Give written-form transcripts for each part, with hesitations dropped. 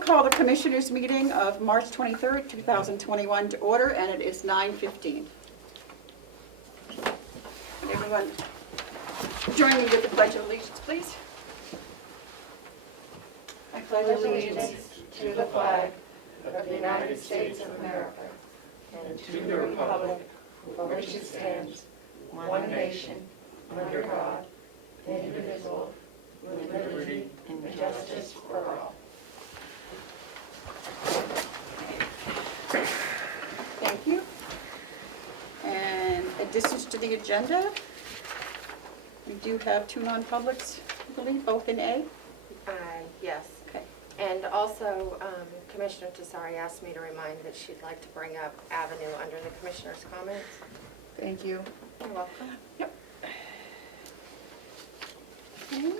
call the Commissioners' meeting of March 23rd, 2021 to order, and it is 9:15. Would everyone join me with the Pledge of Allegiance, please? I pledge allegiance to the flag of the United States of America and to the republic for which it stands, one nation, under God, indivisible, with liberty and justice for all. Thank you. And additions to the agenda, we do have two non-publics, I believe, both in A. Yes. Okay. And also, Commissioner Tessari asked me to remind that she'd like to bring up Avenue under the Commissioner's comments. Thank you. You're welcome. Yep. Okay.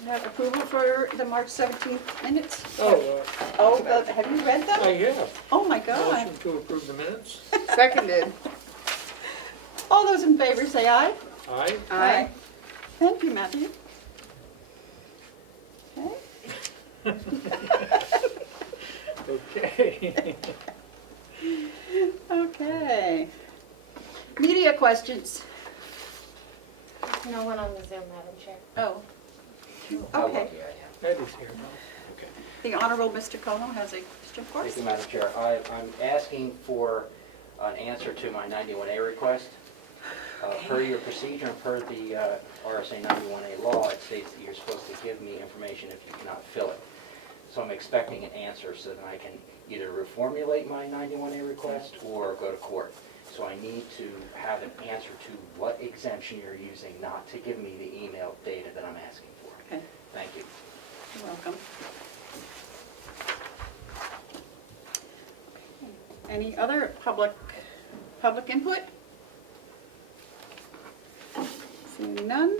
We have approval for the March 17th minutes. Have you read them? I have. Oh, my God. Motion to approve the minutes. Seconded. All those in favor say aye. Aye. Aye. Thank you, Matthew. Okay. Okay. Okay. Media questions. No one on the Zoom, Madam Chair. Oh. Okay. That is here. Okay. The Honorable Mr. Comeau has a question for us. Thank you, Madam Chair. I'm asking for an answer to my 91A request. Per your procedure and per the RSA 91A law, it states that you're supposed to give me information if you cannot fill it. So I'm expecting an answer so that I can either reformulate my 91A request or go to court. So I need to have an answer to what exemption you're using not to give me the email data that I'm asking for. Okay. Thank you. You're welcome. Any other public input? Seeing none.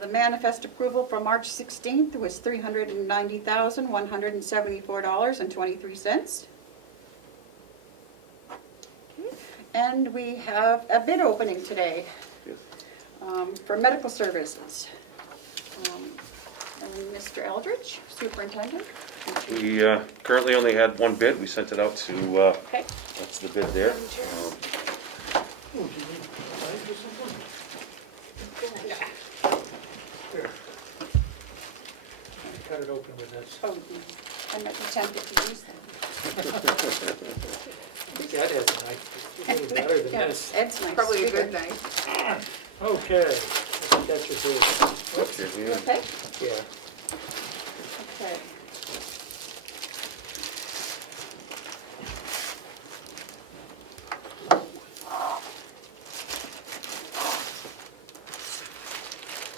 The manifest approval for March 16th was $390,174.23. And we have a bid opening today for medical services. And Mr. Eldridge, Superintendent. We currently only had one bid. We sent it out to, Okay. that's the bid there. Oh, do you need to or something? Here. Cut it open with this. Oh, I'm not tempted to use them. I think that has a knife. It's a little better than Yeah, this. Ed's nice. Probably a good Bigger. thing. Okay. I think that's your bid. Whoops. Here's You the- okay? Yeah. Okay.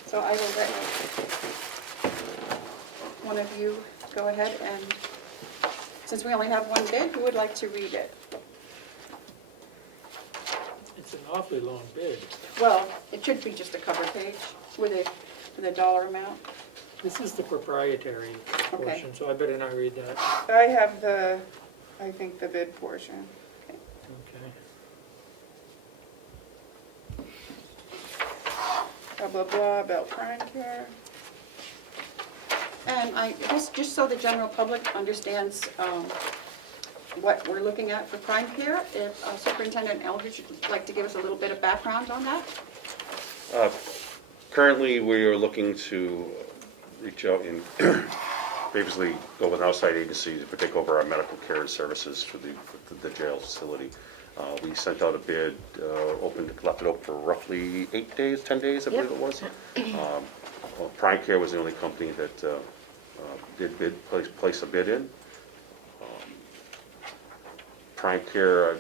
So I will let one of you go ahead and, since we only have one bid, who would like to read it? It's an awfully long bid. Well, it should be just a cover page with a dollar amount. This is the proprietary Okay. portion, so I better not read that. I have I think the bid portion. Okay. Blah, blah, blah, about prime care. And I guess just so the general public understands what we're looking at for prime care, if Superintendent Eldridge would like to give us a little bit of background on that. Currently, we are looking to reach out and previously go with an outside agency to take over our medical care and services for the jail facility. We sent out a bid, left it open for roughly 8 days, 10 days, I believe it was. Prime Care was the only company that did place a bid in. Prime Care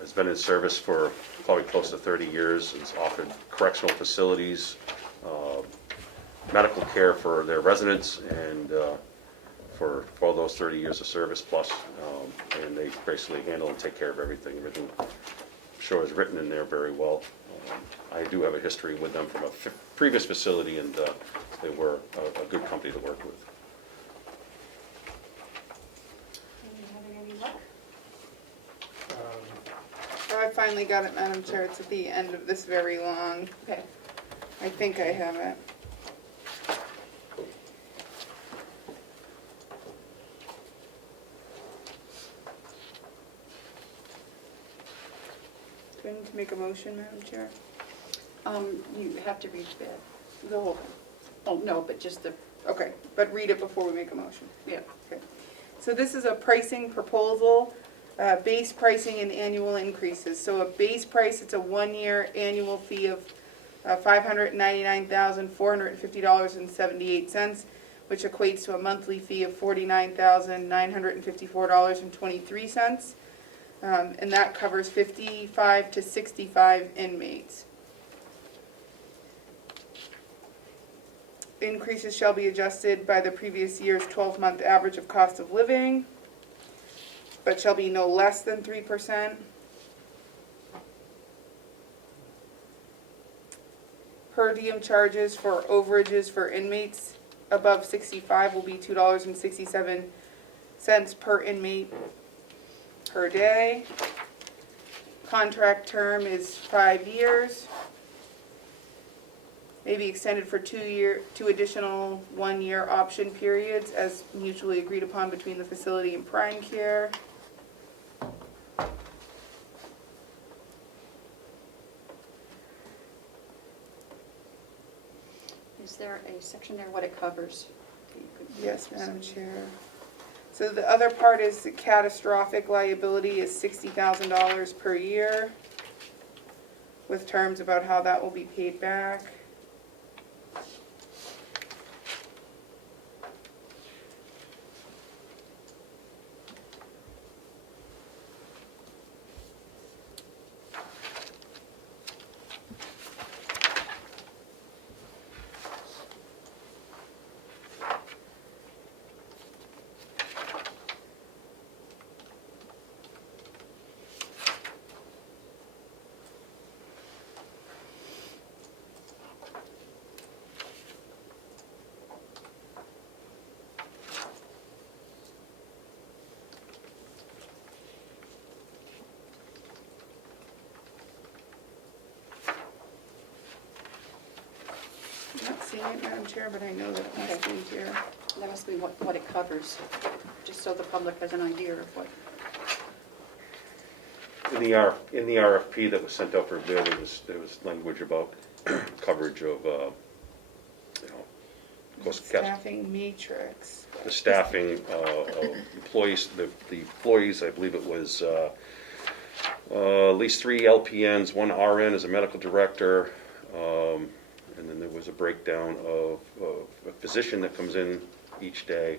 has been in service for probably close to 30 years. It's offered correctional facilities, medical care for their residents, and for all those 30 years of service plus, and they basically handle and take care of everything. Everything, I'm sure, is written in there very well. I do have a history with them from a previous facility, and they were a good company to work with. Are you having any luck? Oh, I finally got it, Madam Chair. It's at the end of this very long Okay. I think I have it. Do I need to make a motion, Madam Chair? You have to read that. The whole thing. Oh, no, but just the, Okay, but read it before we make a motion. yeah. Okay. So this is a pricing proposal, base pricing and annual increases. So a base price, it's a 1-year annual fee of $599,450.78, which equates to a monthly fee of $49,954.23. And that covers 55 to 65 inmates. Increases shall be adjusted by the previous year's 12-month average of cost of living, but shall be no less than 3%. Per diem charges for overages for inmates above 65 will be $2.67 per inmate per day. Contract term is 5 years. May be extended for 2 additional 1-year option periods as mutually agreed upon between the facility and Prime Care. Is there a section there, what it covers? that you could- Yes, Madam Chair. So the other part is the catastrophic liability is $60,000 per year, with terms about how that will be paid back. I'm not seeing it, Madam Chair, but I know that it must be here. That must be what it covers, just so the public has an idea of what. In the RFP that was sent out for bid, there was language about coverage of, of course, Staffing matrix. the staffing of employees, the employees, I believe it was at least 3 LPNs, 1 RN as a medical director, and then there was a breakdown of a physician that comes in each day.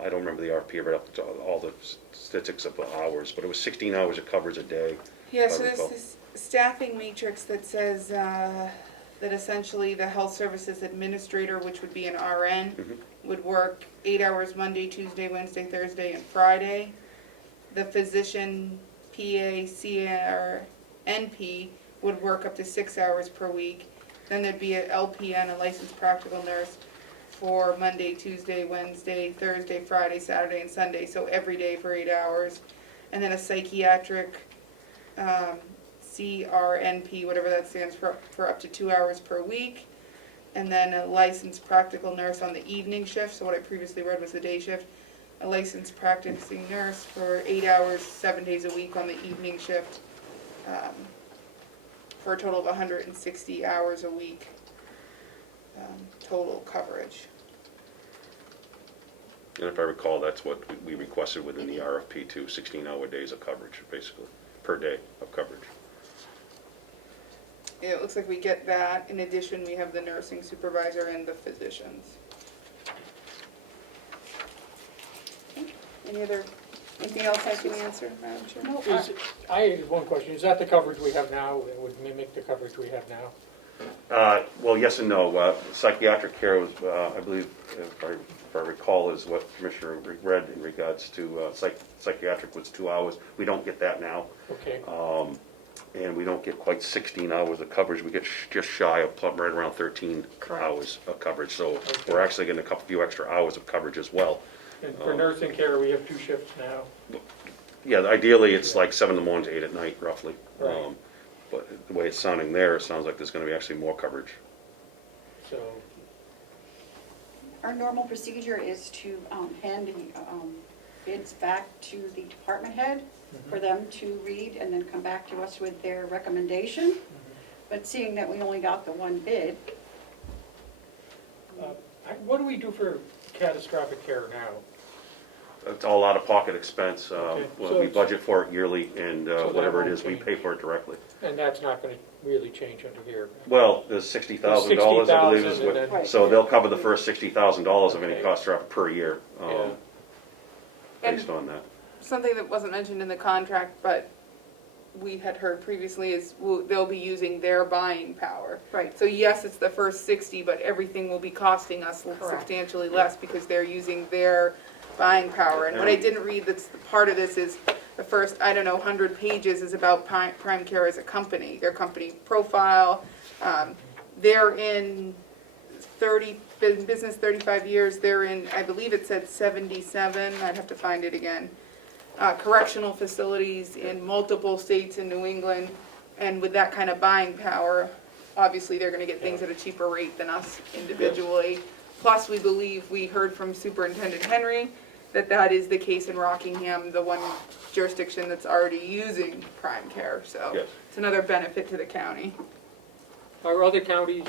I don't remember the RFP, but up to all the statistics of the hours, but it was 16 hours of coverage a day. Yeah, if I so recall. this is staffing matrix that says that essentially the health services administrator, which would be an RN, would work 8 hours Monday, Tuesday, Wednesday, Thursday, and Friday. The physician, PA, CR, NP would work up to 6 hours per week. Then there'd be an LPN, a licensed practical nurse, for Monday, Tuesday, Wednesday, Thursday, Friday, Saturday, and Sunday, so every day for 8 hours. And then a psychiatric CRNP, whatever that stands for up to 2 hours per week. And then a licensed practical nurse on the evening shift, so what I previously read was the day shift. A licensed practicing nurse for 8 hours, 7 days a week on the evening shift, for a total of 160 hours a week, total coverage. And if I recall, that's what we requested within the RFP too, 16-hour days of coverage, basically, per day of coverage. Yeah, it looks like we get that. In addition, we have the nursing supervisor and the physicians. Anything else I can answer, Madam Chair? No, I have one question. Is that the coverage we have now? It would mimic the coverage we have now? Well, yes and no. Psychiatric care was, I believe, if I recall, is what Commissioner read in regards to psychiatric was 2 hours. We don't get that now. Okay. And we don't get quite 16 hours of coverage. We get just shy of right around 13 Correct. hours of few so Okay. we're actually getting a few extra hours of coverage as well. And for nursing care, we have 2 shifts now. Yeah, ideally, it's like 7 in the morning to 8 at night, roughly. Right. But the way it's sounding there, it sounds like there's gonna be actually more coverage. So, Our normal procedure is to hand the bids back to the department head for them to read and then come back to us with their recommendation. But seeing that we only got the one bid, what do we do for catastrophic care now? It's all out-of-pocket expense. Okay. Well, we budget for it yearly, and So that whatever it won't is, we change. pay for it directly. And that's not gonna really change under here. Well, there's $60,000, I believe, is $60,000 and then- what, so they'll cover the first $60,000 of any Okay. cost drop per year, Yeah. based on that. Something that wasn't mentioned in the contract, but we had heard previously is they'll be using their buying power. right, So yes, it's the first 60, but everything will be costing us substantially less because they're using their buying power. And what I didn't read that's part of this is the first, 100 pages is about Prime Care as a company, their company profile. They're in been business 35 years. They're in, I believe it said 77, I'd have to find it again. Correctional facilities in multiple states in New England. And with that kind of buying power, obviously they're gonna get things at a cheaper rate than us individually. Plus, we believe, we heard from Superintendent Henry, that is the case in Rockingham, the one jurisdiction that's already using Prime Care, so. Yes. It's another benefit to the county. Are other counties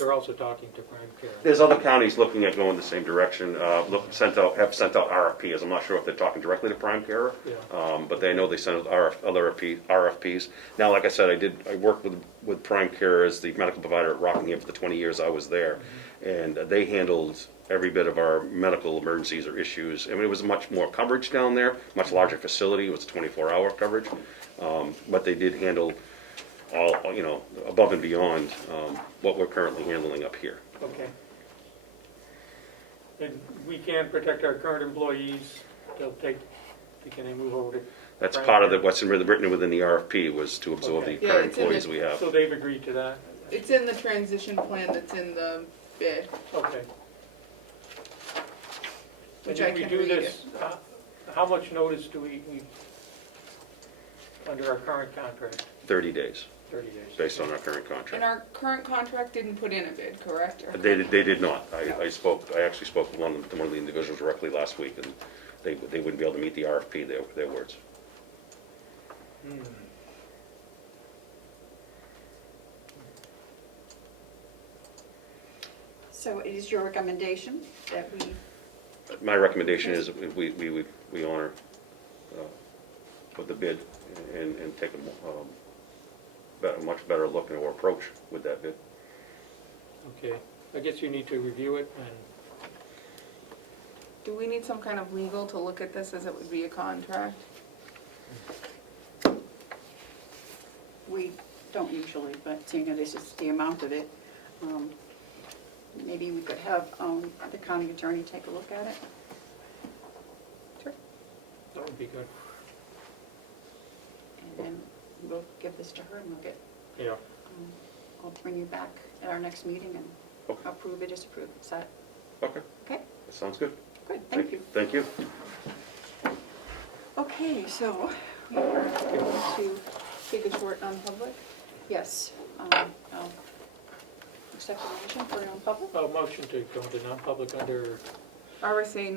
are also talking to Prime Care? There's other counties looking at going the same direction, have sent out RFPs. I'm not sure if they're talking directly to Prime Care, Yeah. but they know they sent out other RFPs. Now, like I said, I worked with Prime Care as the medical provider at Rockingham for the 20 years I was there, and they handled every bit of our medical emergencies or issues. I mean, it was much more coverage down there, much larger facility. It was 24-hour coverage, but they did handle all, above and beyond what we're currently handling up here. Okay. And we can protect our current employees, can they move over to? That's Prime part of Care? what's written within the RFP was to absorb the Okay. Yeah, current it's in employees the- we have. So they've agreed to that? It's in the transition plan that's in the bid, Okay. which And I if we can do read it. this, how much notice do we, under our current contract? 30 days, 30 days. based on our current And contract. our current contract didn't put in a bid, correct? Or- They did not. I actually spoke with one of the individuals directly last week, and they wouldn't be able to meet the RFP, their words. Hmm. so it is your recommendation that we, My recommendation is we honor with the bid and take a much better look or approach with that bid. Okay, I guess you need to review it, and Do we need some kind of legal to look at this as it would be a contract? we don't usually, but seeing that this is the amount of it, maybe we could have the county attorney take a look at it. that would be good. And then we'll give this to her and we'll get, Yeah, I'll bring you back at our next meeting and Okay. approve or disapprove. Is that Okay, okay? that sounds good. Good, thank you. Thank you. Okay, so we are going to, Take a short non-public? yes, I'll accept the motion for non-public. motion to go into non-public under RSA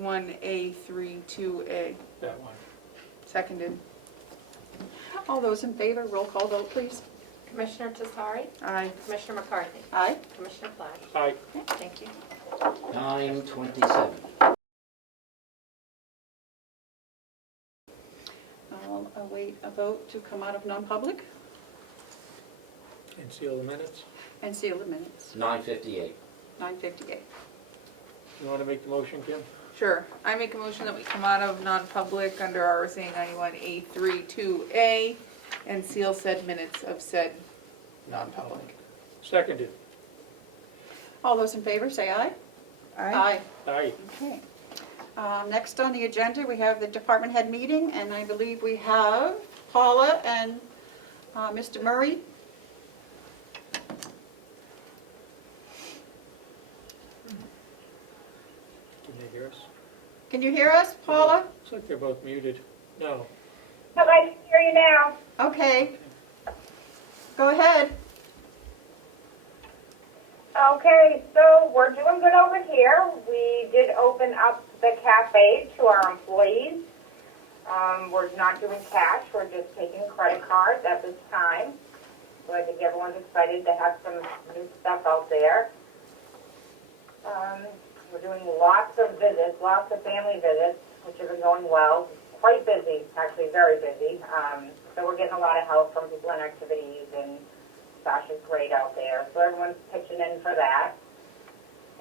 91A32A, that one. seconded. All those in favor, roll call vote, please. Commissioner Tesari, Aye. Commissioner McCarthy, Aye. Commissioner Flash. Aye. Okay, thank you. 9:27. I'll await a vote to come out of non-public And seal the minutes. and seal the minutes. 9:58. 9:58. You want to make the motion, Kim? Sure. I make a motion that we come out of non-public under RSA 91A32A and seal said minutes of said non-public. Seconded. All those in favor, say aye. Aye. Aye. Okay. Next on the agenda, we have the department head meeting, and I believe we have Paula and Mr. Murray. Can they hear us? Can you hear us, Paula? Looks like they're both muted. No. I can hear you now. Okay. Go ahead. Okay, so we're doing good over here. We did open up the cafe to our employees. We're not doing cash, we're just taking credit cards at this time. So I think everyone's excited to have some new stuff out there. We're doing lots of visits, lots of family visits, which have been going well. Quite busy, actually very busy. So we're getting a lot of help from people in activities, and Sasha's great out there. So everyone's pitching in for that.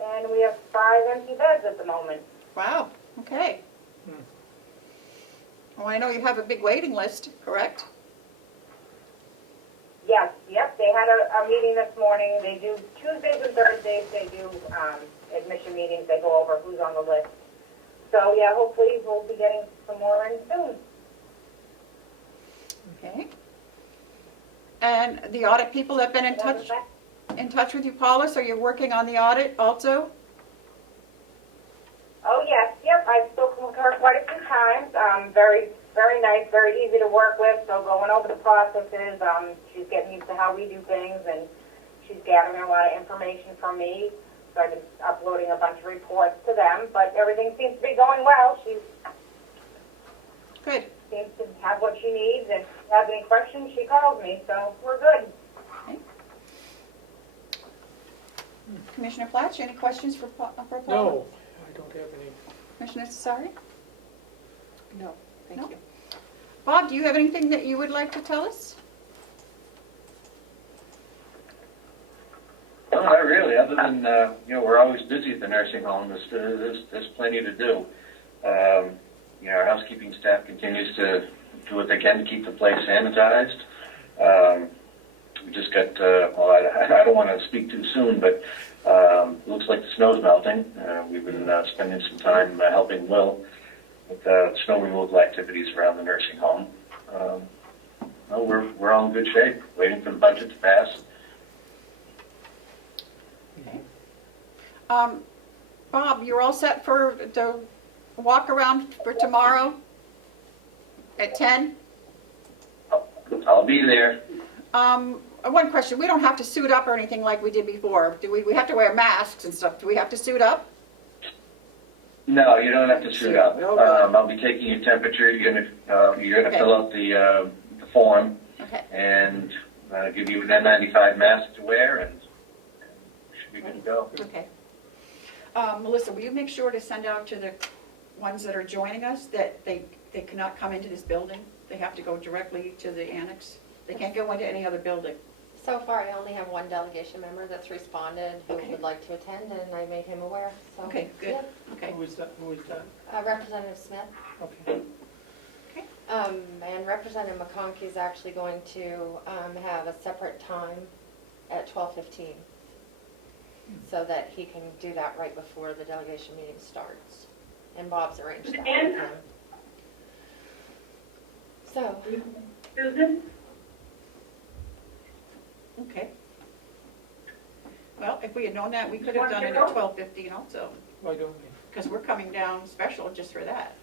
And we have 5 empty beds at the moment. Wow, okay. Well, I know you have a big waiting list, correct? Yes, yep, they had a meeting this morning. They do Tuesdays and Thursdays, they do admission meetings. They go over who's on the list. So yeah, hopefully we'll be getting some more in soon. Okay. And the audit people have been in touch with you, Paula, so you're working on the audit also? Oh yes, yep, I've spoken with her quite a few times. Very, very nice, very easy to work with. So going over the processes, she's getting used to how we do things, and she's gathering a lot of information from me. So I've been uploading a bunch of reports to them, but everything seems to be going well. She Good. seems to have what she needs, and if she has any questions, she calls me, so we're good. Okay. Commissioner Platch, any questions for Paula? No, I don't have any. Commissioner Cesari? No, thank No. you. Bob, do you have anything that you would like to tell us? No, not really, other than, we're always busy at the nursing home. There's plenty to do. Our housekeeping staff continues to do what they can to keep the place sanitized. We just got, I don't want to speak too soon, but it looks like the snow's melting. We've been spending some time helping Will with snow removal activities around the nursing home. We're all in good shape, waiting for the budget to pass. Bob, you're all set for the walk around for tomorrow at 10? I'll be there. One question, we don't have to suit up or anything like we did before, do we? We have to wear masks and stuff. Do we have to suit up? No, you don't have to suit up. Oh, good. I'll be taking your temperature. You're gonna Okay. fill out the form Okay. and give you an N95 mask to wear, and you should be good to go. Okay. Melissa, will you make sure to send out to the ones that are joining us that they cannot come into this building? They have to go directly to the annex? They can't go into any other building? So far, I only have one delegation member that's responded who Okay. would like to attend, and I made him aware, so. Okay, good. yeah. Okay. Who is that? Representative Smith. Okay. And Representative McConkey is actually going to have a separate time at 12:15, so that he can do that right before the delegation meeting starts. And Bob's arranged that with him. So, Susan? Okay. Well, if we had known that, we could have done it at 12:15 also, Why don't we? because we're coming down special just for that.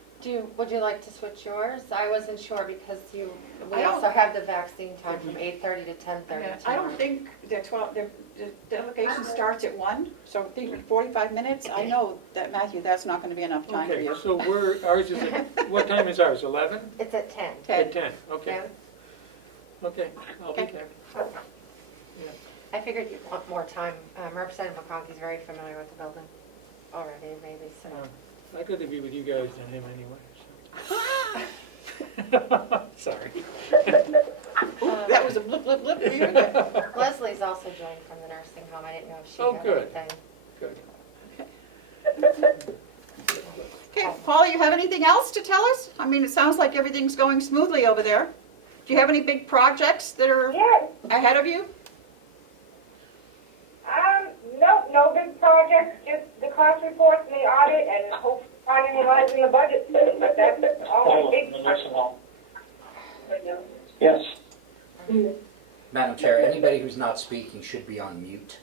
would you like to switch yours? I wasn't sure because we I don't- also have the vaccine time from 8:30 to 10:30 Yeah, tomorrow. I don't think the delegation starts at 1, so I think 45 minutes. I know that, Matthew, that's not going to be enough time for Okay, you. so ours is at, what time is ours, 11? It's at 10. 10. At 10, okay. Yeah? Okay, I'll be Okay. there. Yeah. I figured you'd want more time. Representative McConkey's very familiar with the building already, maybe, so. I'd rather be with you guys than him anyway, so. Sorry. That was a blip, blip, blip for you. But- Leslie's also joined from the nursing home. I didn't know if she Oh, had good. anything. Good. Okay, Paula, you have anything else to tell us? I mean, it sounds like everything's going smoothly over there. Do you have any big projects that are Yes. ahead of you? No big projects, just the cost reports and the audit, and hope finalizing the budget soon, but that's all my big. Yes. Madam Chair, anybody who's not speaking should be on mute.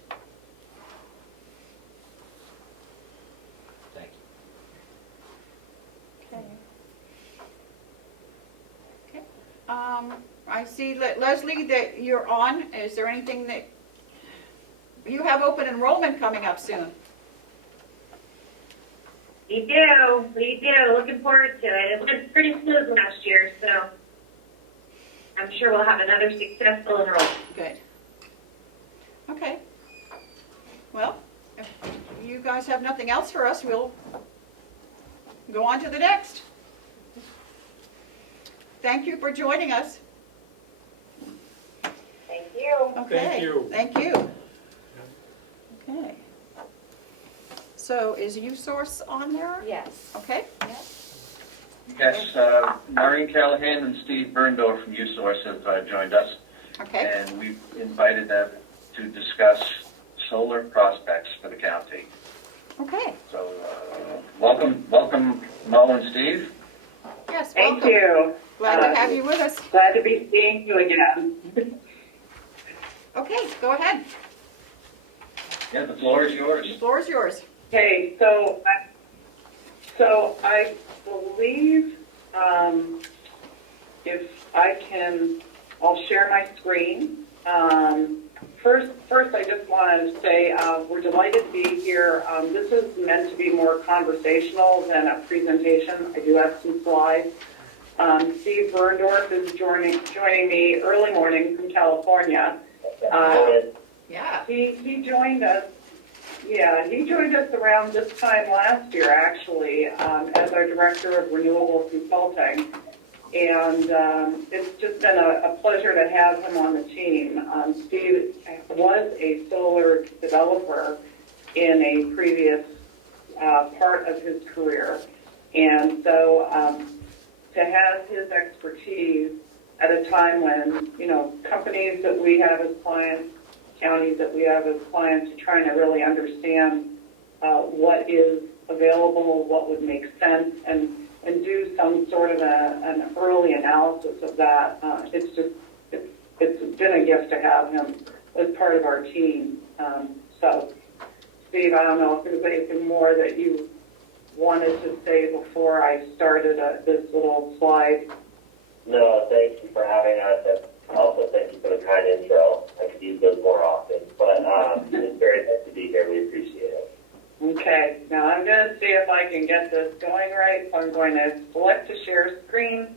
Thank you. Okay. Okay. see, Leslie, that you're on. Is there anything that, you have open enrollment coming up soon? We do. Looking forward to it. It went pretty smooth last year, so I'm sure we'll have another successful enrollment. Good. Okay. Well, if you guys have nothing else for us, we'll go on to the next. Thank you for joining us. Thank you. Okay. Thank you. Thank you. Okay. So is USource on there? Yes. Okay. Yes, Maureen Callahan and Steve Burndorf from USource have joined us, Okay. and we've invited them to discuss solar prospects for the county. Okay. So, welcome, Mo and Steve. Yes, Thank welcome. you. Glad to have you with us. Glad to be seeing you again. Okay, go ahead. Yeah, the floor is yours. The floor is yours. Okay, so I believe, if I can, I'll share my screen. First, I just wanted to say we're delighted to be here. This is meant to be more conversational than a presentation. I do have some slides. Steve Burndorf is joining me early morning from California. Yeah. He joined us. Yeah, he joined us around this time last year, actually, as our Director of Renewable Consulting. And it's just been a pleasure to have him on the team. Steve was a solar developer in a previous part of his career. And so to have his expertise at a time when, companies that we have as clients, counties that we have as clients, are trying to really understand what is available, what would make sense, and do some sort of an early analysis of that. It's been a gift to have him as part of our team. So, Steve, I don't know if there's anything more that you wanted to say before I started this little slide. No, thank you for having us. And also, thank you for the kind intro. I could use those more often. But it's very nice to be here. We appreciate it. Okay, now I'm going to see if I can get this going right. So I'm going to select to share screen.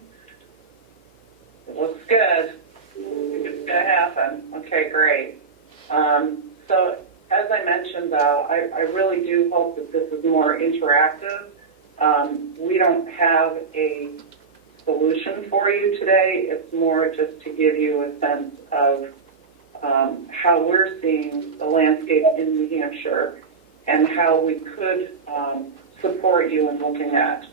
It looks good. I think it's going to happen. Okay, great. So as I mentioned, I really do hope that this is more interactive. We don't have a solution for you today. It's more just to give you a sense of how we're seeing the landscape in New Hampshire and how we could support you in looking at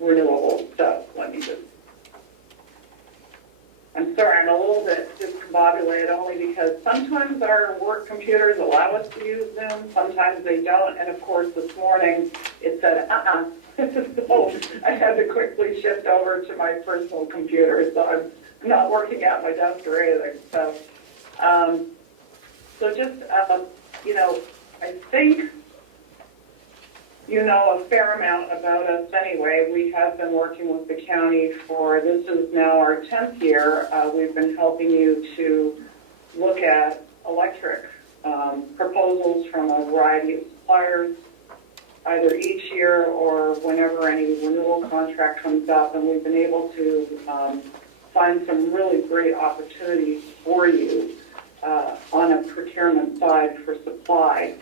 renewables. So let me just, I'm sorry, I'm a little bit discombobulated only because sometimes our work computers allow us to use Zoom, sometimes they don't, and of course this morning it said, so I had to quickly shift over to my personal computer, so I'm not working at my desk or anything. So, just, I think you know a fair amount about us anyway. We have been working with the county for, this is now our 10th year. We've been helping you to look at electric proposals from a variety of suppliers, either each year or whenever any renewal contract comes up, and we've been able to find some really great opportunities for you on a procurement side for supply.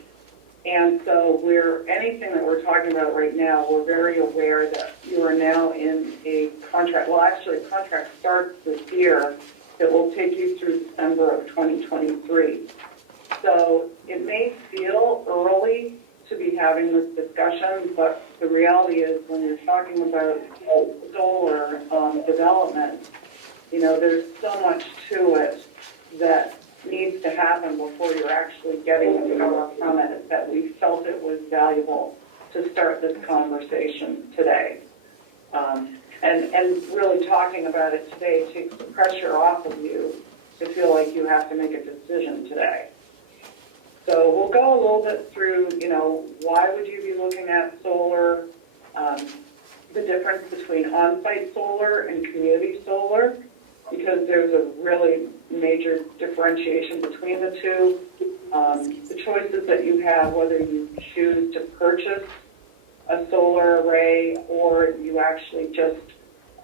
And so anything that we're talking about right now, we're very aware that you are now in a contract, well actually a contract starts this year that will take you through December of 2023. So it may feel early to be having this discussion, but the reality is when you're talking about solar development, there's so much to it that needs to happen before you're actually getting the power from it that we felt it was valuable to start this conversation today. And really talking about it today takes the pressure off of you to feel like you have to make a decision today. So we'll go a little bit through, why would you be looking at solar, the difference between on-site solar and community solar, because there's a really major differentiation between the two. The choices that you have, whether you choose to purchase a solar array or you actually just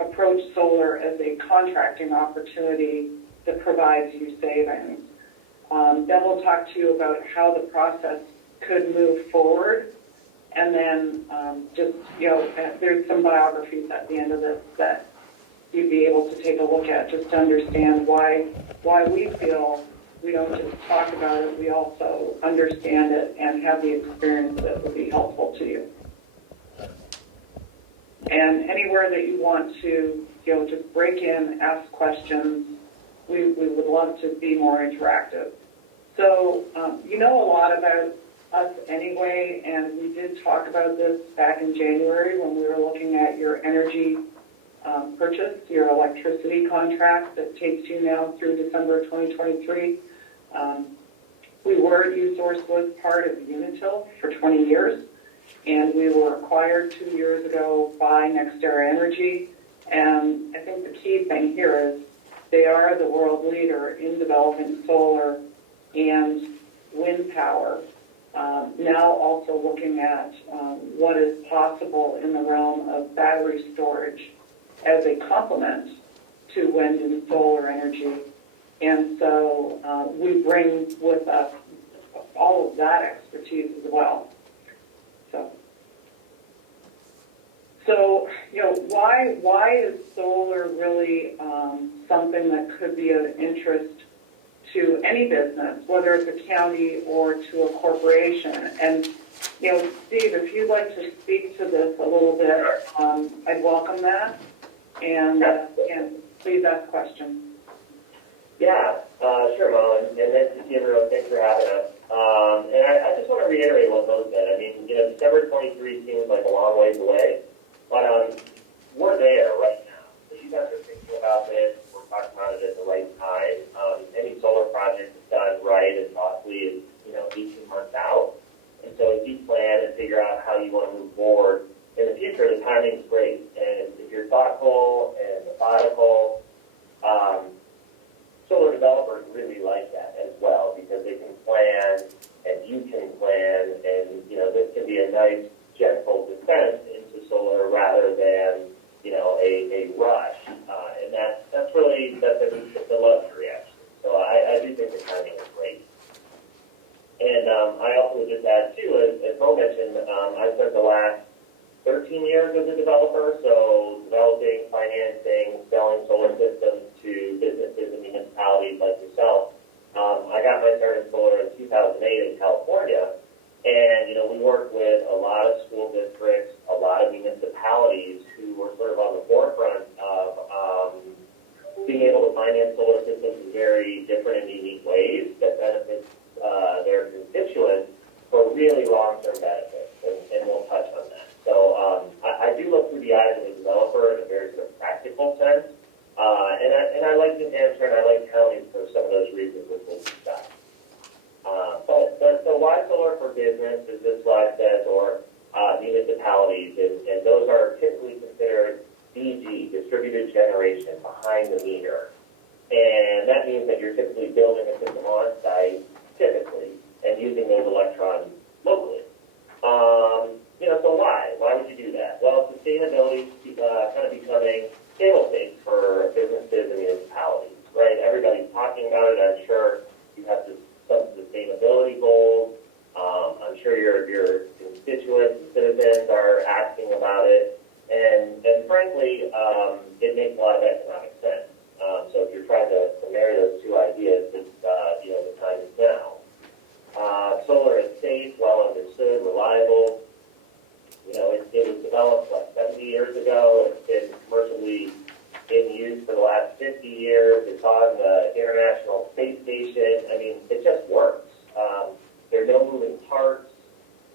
approach solar as a contracting opportunity that provides you savings. Then we'll talk to you about how the process could move forward. And then just, there's some biographies at the end of this that you'd be able to take a look at just to understand why we feel we don't just talk about it, we also understand it and have the experience that would be helpful to you. And anywhere that you want to, just break in, ask questions, we would love to be more interactive. So you know a lot about us anyway, and we did talk about this back in January when we were looking at your energy purchase, your electricity contract that takes you now through December 2023. USource was part of Unitil for 20 years, and we were acquired 2 years ago by NextEra Energy. And I think the key thing here is they are the world leader in developing solar and wind power. Now also looking at what is possible in the realm of battery storage as a complement to wind and solar energy. And so we bring with us all of that expertise as well. So why is solar really something that could be of interest to any business, whether it's a county or to a corporation? And, Steve, if you'd like to speak to this a little bit, I'd welcome that. And please ask questions. Yeah, sure, Mo, and nice to see everyone. Thanks for having us. And I just want to reiterate what Mo said. I mean, December 23 seems like a long ways away, but we're there right now. So you guys are thinking about this. We're talking about it at the right time. Any solar project is done right and thoughtfully is 18 months out. And so as you plan and figure out how you want to move forward in the future, the timing is great. And if you're thoughtful and methodical, solar developers really like that as well because they can plan and you can plan, and this can be a nice gentle descent into solar rather than a rush, and that's really the luxury actually. So I do think the timing is great. And I also would just add too, as Mo mentioned, I spent the last 13 years as a developer, so developing, financing, selling solar systems to businesses and municipalities like yourself. I got my start in solar in 2008 in California, and we worked with a lot of school districts, a lot of municipalities who were sort of on the forefront of being able to finance solar systems in very different and unique ways that benefits their constituents for really long-term benefits, and we'll touch on that. So I do look through the eyes of a developer in a very sort of practical sense, and I like New Hampshire and I like counties for some of those reasons which we'll discuss. So why solar for business, as this slide says, or municipalities, and those are typically considered DG, distributed generation, behind the meter. And that means that you're typically building a system on site, typically, and using those electrons locally. So why? Why would you do that? Well, sustainability is kind of becoming table stakes for businesses and municipalities, right? Everybody's talking about it. I'm sure you have some sustainability goals. I'm sure your constituents and citizens are asking about it. And frankly, it makes a lot of economic sense. So if you're trying to marry those two ideas, it's, the time is now. Solar is safe, well understood, reliable. It was developed, 70 years ago. It's been commercially in use for the last 50 years. It's on the International Space Station. I mean, it just works. There are no moving parts.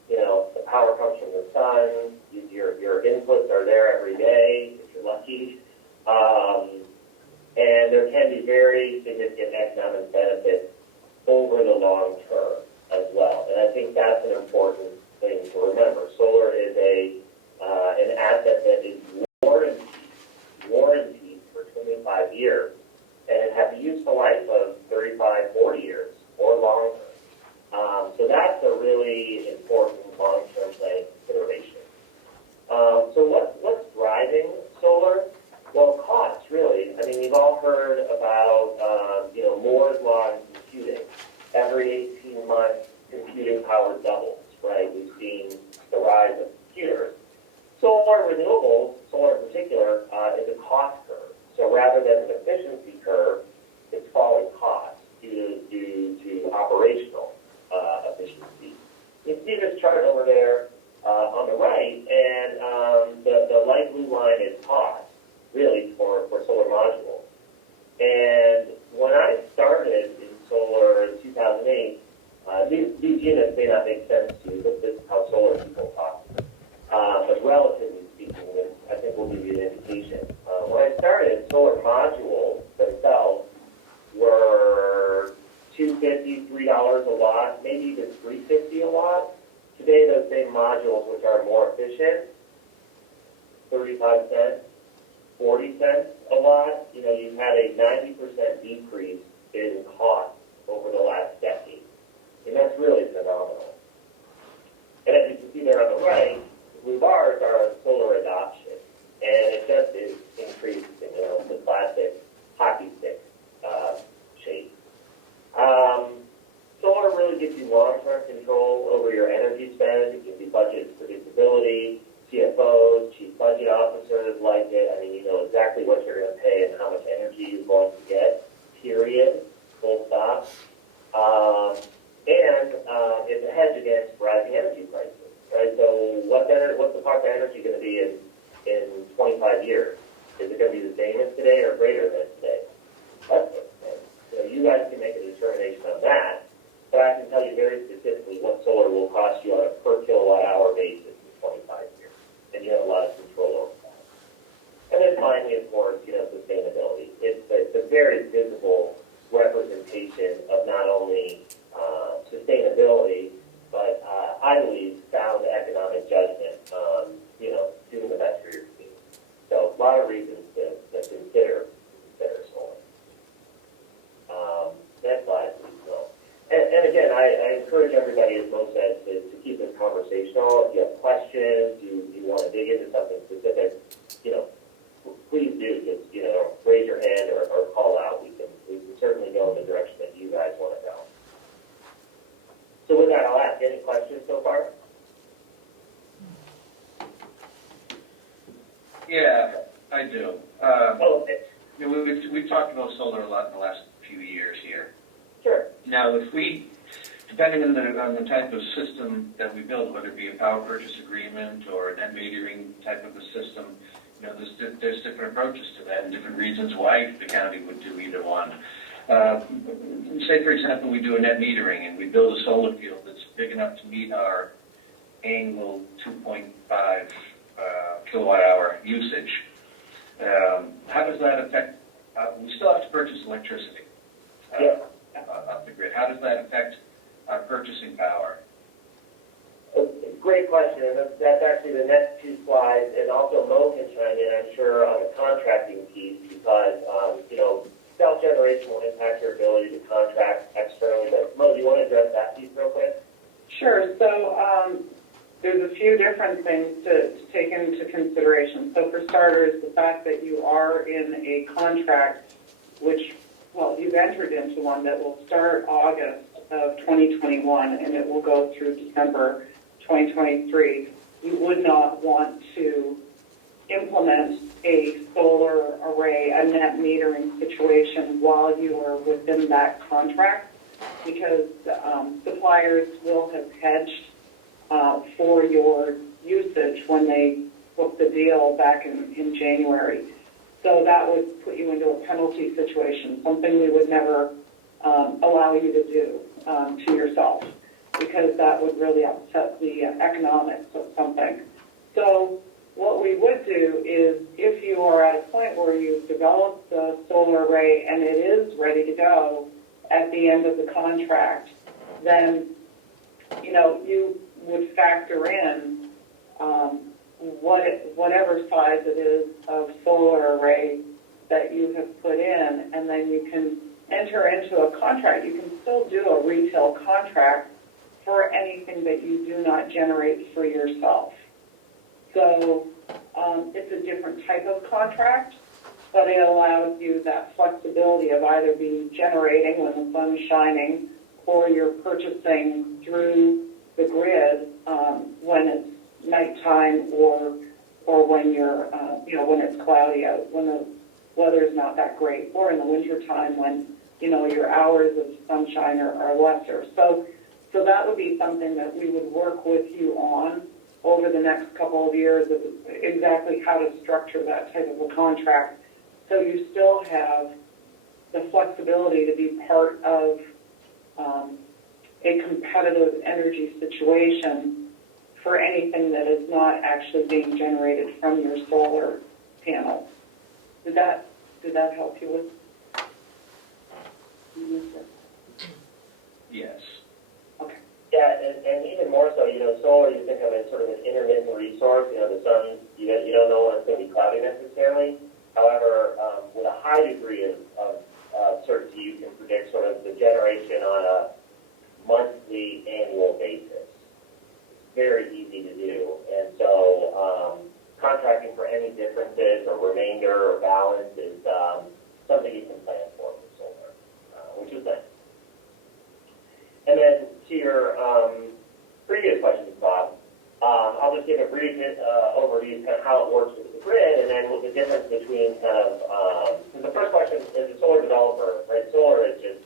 The power comes from the sun. Your inputs are there every day, if you're lucky. And there can be very significant economic benefits over the long term as well. And I think that's an important thing to remember. Solar is an asset that is warranted for 25 years. all heard about, Moore's law in computing. Every 18 months, computing power doubles, right? We've seen the rise of computers. Solar renewables, solar in particular, is a cost curve. So rather than an efficiency curve, it's falling costs due to operational efficiency. You see this chart over there on the right, and the light blue line is cost, really, for solar modules. And when I started in solar in 2008, these units may not make sense to you, but this is how solar people talk. But relatively speaking, I think we'll give you an indication. When I started, solar modules themselves were $2.50, $3 a watt, maybe even $3.50 a watt. Today, those same modules, which are more efficient, 35 cents, 40 cents a watt. You've had a 90% decrease in cost over the last decade. And that's really phenomenal. And as you can see there on the right, the blue bars are solar adoption. And it just is increasing, the classic hockey stick shape. Solar really gives you long-term control over your energy spend. It gives you budget predictability. CFOs, chief budget officers like it. I mean, you know exactly what you're going to pay and how much energy you're going to get, period, full stop. And it's a hedge against rising energy prices, right? So what's the cost of energy going to be in 25 years? Is it going to be the same as today or greater than today? You guys can make a determination on that, but I can tell you very specifically what solar will cost you on a per kilowatt hour basis in 25 years, and you have a lot of control over that. And then finally, of course, sustainability. It's a very visible representation of not only sustainability, but I believe sound economic judgment on, doing the best for your team. So a lot of reasons to consider solar. Next slide, please, Will. And again, I encourage everybody, as Mo said, to keep this conversational. If you have questions, you want to dig into something specific, please do. Just, raise your hand or call out. We can certainly go in the direction that you guys want to go. So with that, I'll ask, any questions so far? Yeah, I do. Okay. We've talked about solar a lot in the last few years here. Sure. Now, if we, depending on the type of system that we build, whether it be a power purchase agreement or a net metering type of a system, there's different approaches to that and different reasons why the county would do either one. Say, for example, we do a net metering and we build a solar field that's big enough to meet our annual 2.5 kilowatt hour usage. How does that affect? We still have to purchase electricity off the grid. How does that affect our purchasing power? Great question, and that's actually the next two slides, and also Mo can chime in, I'm sure, on the contracting piece, because, self-generation will impact your ability to contract externally. But Mo, do you want to address that piece real quick? Sure. So there's a few different things to take into consideration. So for starters, the fact that you are in a contract, which, you've entered into one that will start August of 2021, and it will go through December 2023. You would not want to implement a solar array, a net metering situation while you are within that contract, because suppliers will have hedged for your usage when they booked the deal back in January. So that would put you into a penalty situation, something we would never allow you to do to yourself, because that would really upset the economics of something. So what we would do is, if you are at a point where you've developed the solar array and it is ready to go at the end of the contract, then, you would factor in whatever size it is of solar array that you have put in, and then you can enter into a contract. You can still do a retail contract for anything that you do not generate for yourself. So it's a different type of contract, but it allows you that flexibility of either being generating when the sun's shining, or you're purchasing through the grid when it's nighttime, or when you're when it's cloudy out, when the weather's not that great, or in the wintertime when your hours of sunshine are lesser. So that would be something that we would work with you on over the next couple of years, of exactly how to structure that type of a contract, so you still have the flexibility to be part of a competitive energy situation for anything that is not actually being generated from your solar panels. Did that help you with? Yes. Okay. Yeah, and even more so, solar you think of as sort of an intermittent resource. The sun, you don't know when it's going to be cloudy necessarily. However, with a high degree of certainty, you can predict sort of the generation on a monthly, annual basis. It's very easy to do. And so contracting for any differences or remainder or balance is something you can plan for with solar, which is nice. And then to your previous questions, Bob, I'll just give a brief overview of kind of how it works with the grid, and then with the difference between kind of, the first question is a solar developer, right? Solar is just,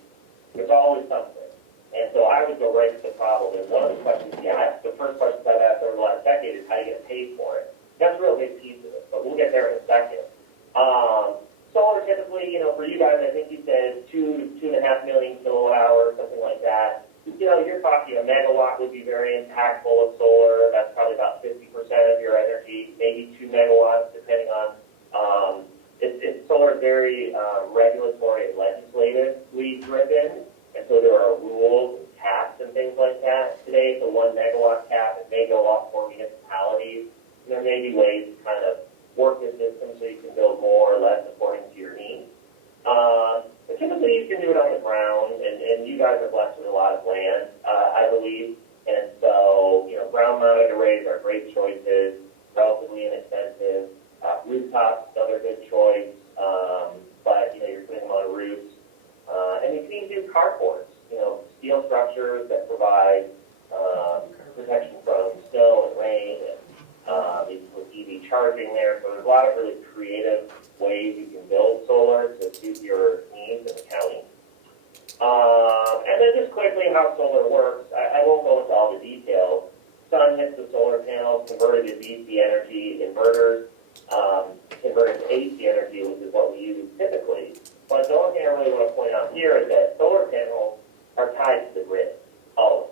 there's always something. And so I would go right to the problem. And one of the questions you asked, the first questions I've asked over the last decade is how do you get paid for it? That's a real big piece of it, but we'll get there in a second. Solar typically, for you guys, I think you said 2 to 2.5 million kilowatt hours, something like that. You're talking a megawatt would be very impactful of solar. That's probably about 50% of your energy, maybe 2 megawatts, depending on. Solar is very regulatory and legislatively driven, and so there are rules and caps and things like that. Today, it's a 1 megawatt cap. It may go up for municipalities. And there may be ways to kind of work the system so you can build more or less according to your needs. But typically you can do it on the ground, and you guys are blessed with a lot of land, I believe. And so, ground-mounted arrays are great choices, relatively inexpensive. Rooftops, another good choice, but, you're putting them on roofs. And you can even do carports, steel structures that provide protection from snow and rain, and you can put EV charging there. So there's a lot of really creative ways you can build solar to suit your needs in the county. And then just quickly how solar works. I won't go into all the details. Sun hits the solar panels, converted to DC energy, inverters, converted to AC energy, which is what we use typically. But the only thing I really want to point out here is that solar panels are tied to the grid, always.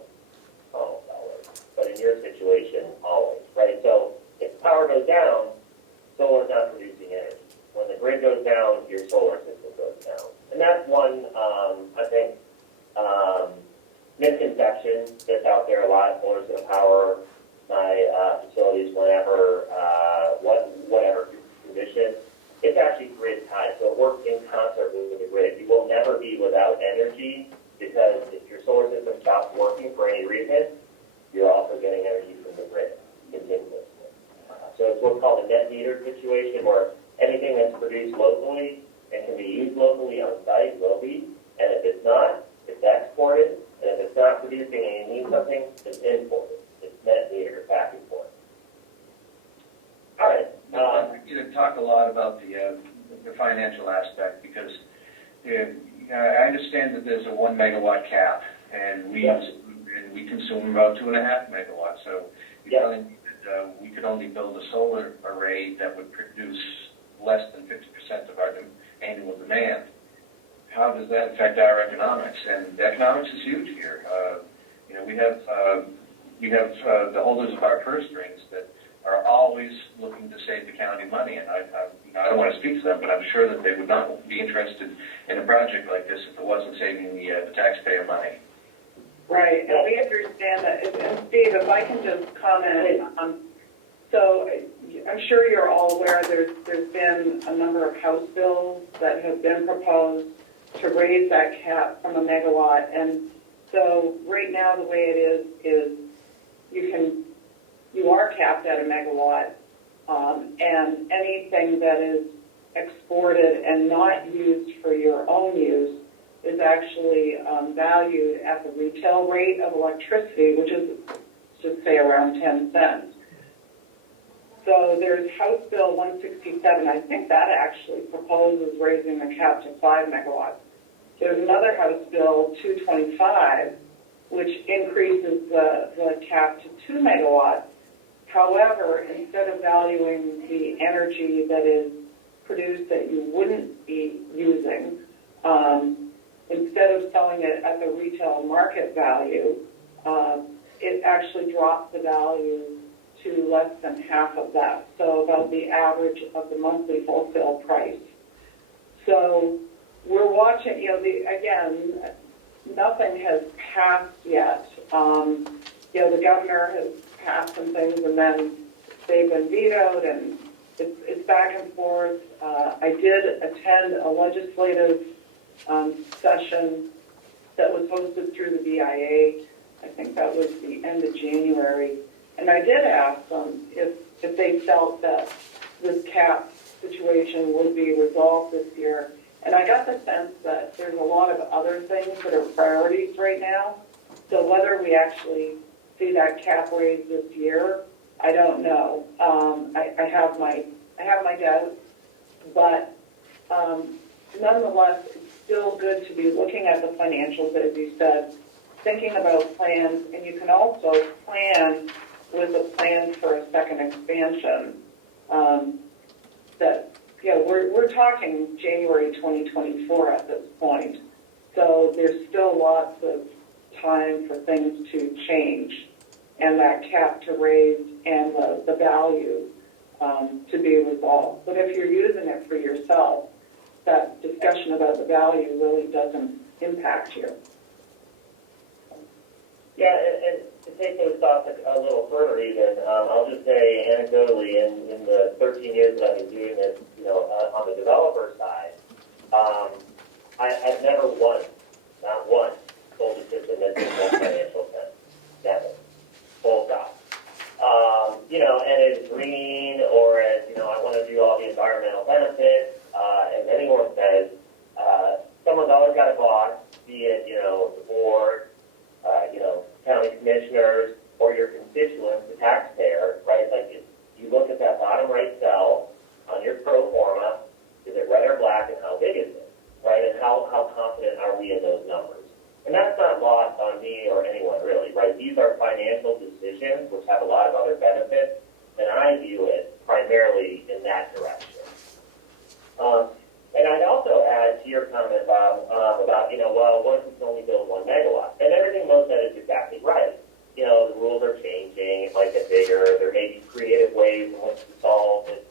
Almost always. But in your situation, always, right? So if power goes down, solar is not producing energy. When the grid goes down, your solar system goes down. And that's one, I think, misconception that's out there a lot. Solar is going to power my facilities whenever, whatever condition. It's actually grid tied, so it works in concert with the grid. You will never be without energy, because if your solar system stops working for any reason, you're also getting energy from the grid continuously. So it's what's called a net meter situation, where anything that's produced locally and can be used locally on site will be, and if it's not, it's exported, and if it's not producing and you need something, it's imported. It's net meter back and forth. All right. I'd like you to talk a lot about the financial aspect, because I understand that there's a 1 megawatt cap, and we consume about 2.5 megawatts. So you're telling me that we could only build a solar array that would produce less than 50% of our annual demand. How does that affect our economics? And the economics is huge here. We have the holders of our purse strings that are always looking to save the county money, and I don't want to speak to them, but I'm sure that they would not be interested in a project like this if it wasn't saving the taxpayer money. Right, and we understand that. And Steve, if I can just comment, so I'm sure you're all aware there's been a number of House bills that have been proposed to raise that cap from a megawatt, and so right now the way it is you are capped at a megawatt, and anything that is exported and not used for your own use is actually valued at the retail rate of electricity, which is, just say, around 10 cents. So there's House Bill 167. I think that actually proposes raising the cap to 5 megawatts. There's another House Bill 225, which increases the cap to 2 megawatts. However, instead of valuing the energy that is produced that you wouldn't be using, instead of selling it at the retail market value, it actually drops the value to less than half of that, so about the average of the monthly wholesale price. So we're watching, again, nothing has passed yet. The governor has passed some things, and then they've been vetoed, and it's back and forth. I did attend a legislative session that was hosted through the BIA. I think that was the end of January. And I did ask them if they felt that this cap situation would be resolved this year. And I got the sense that there's a lot of other things that are priorities right now. So whether we actually see that cap raise this year, I don't know. I have my doubts, but nonetheless, it's still good to be looking at the financials, as you said, thinking about plans, and you can also plan with a plan for a second expansion. We're talking January 2024 at this point, so there's still lots of time for things to change and that cap to raise and the value to be resolved. But if you're using it for yourself, that discussion about the value really doesn't impact you. Yeah, and to take those thoughts a little further even, I'll just say anecdotally, in the 13 years that I've been doing this, on the developer side, I've never once, not once, sold a system that didn't make financial sense. Never. Full stop. And it's green, or as, I want to do all the environmental benefits, as anyone says, someone's always got a boss, be it, the board, county commissioners, or your constituents, the taxpayer, right? Like, if you look at that bottom right cell on your pro forma, is it red or black, and how big is it, right? And how confident are we in those numbers? And that's not lost on me or anyone, really, right? These are financial decisions, which have a lot of other benefits, and I view it primarily in that direction. And I'd also add to your comment, Bob, about, what if we can only build 1 megawatt? And everything Mo said is exactly right. The rules are changing, it might get bigger, there may be creative ways in which to solve this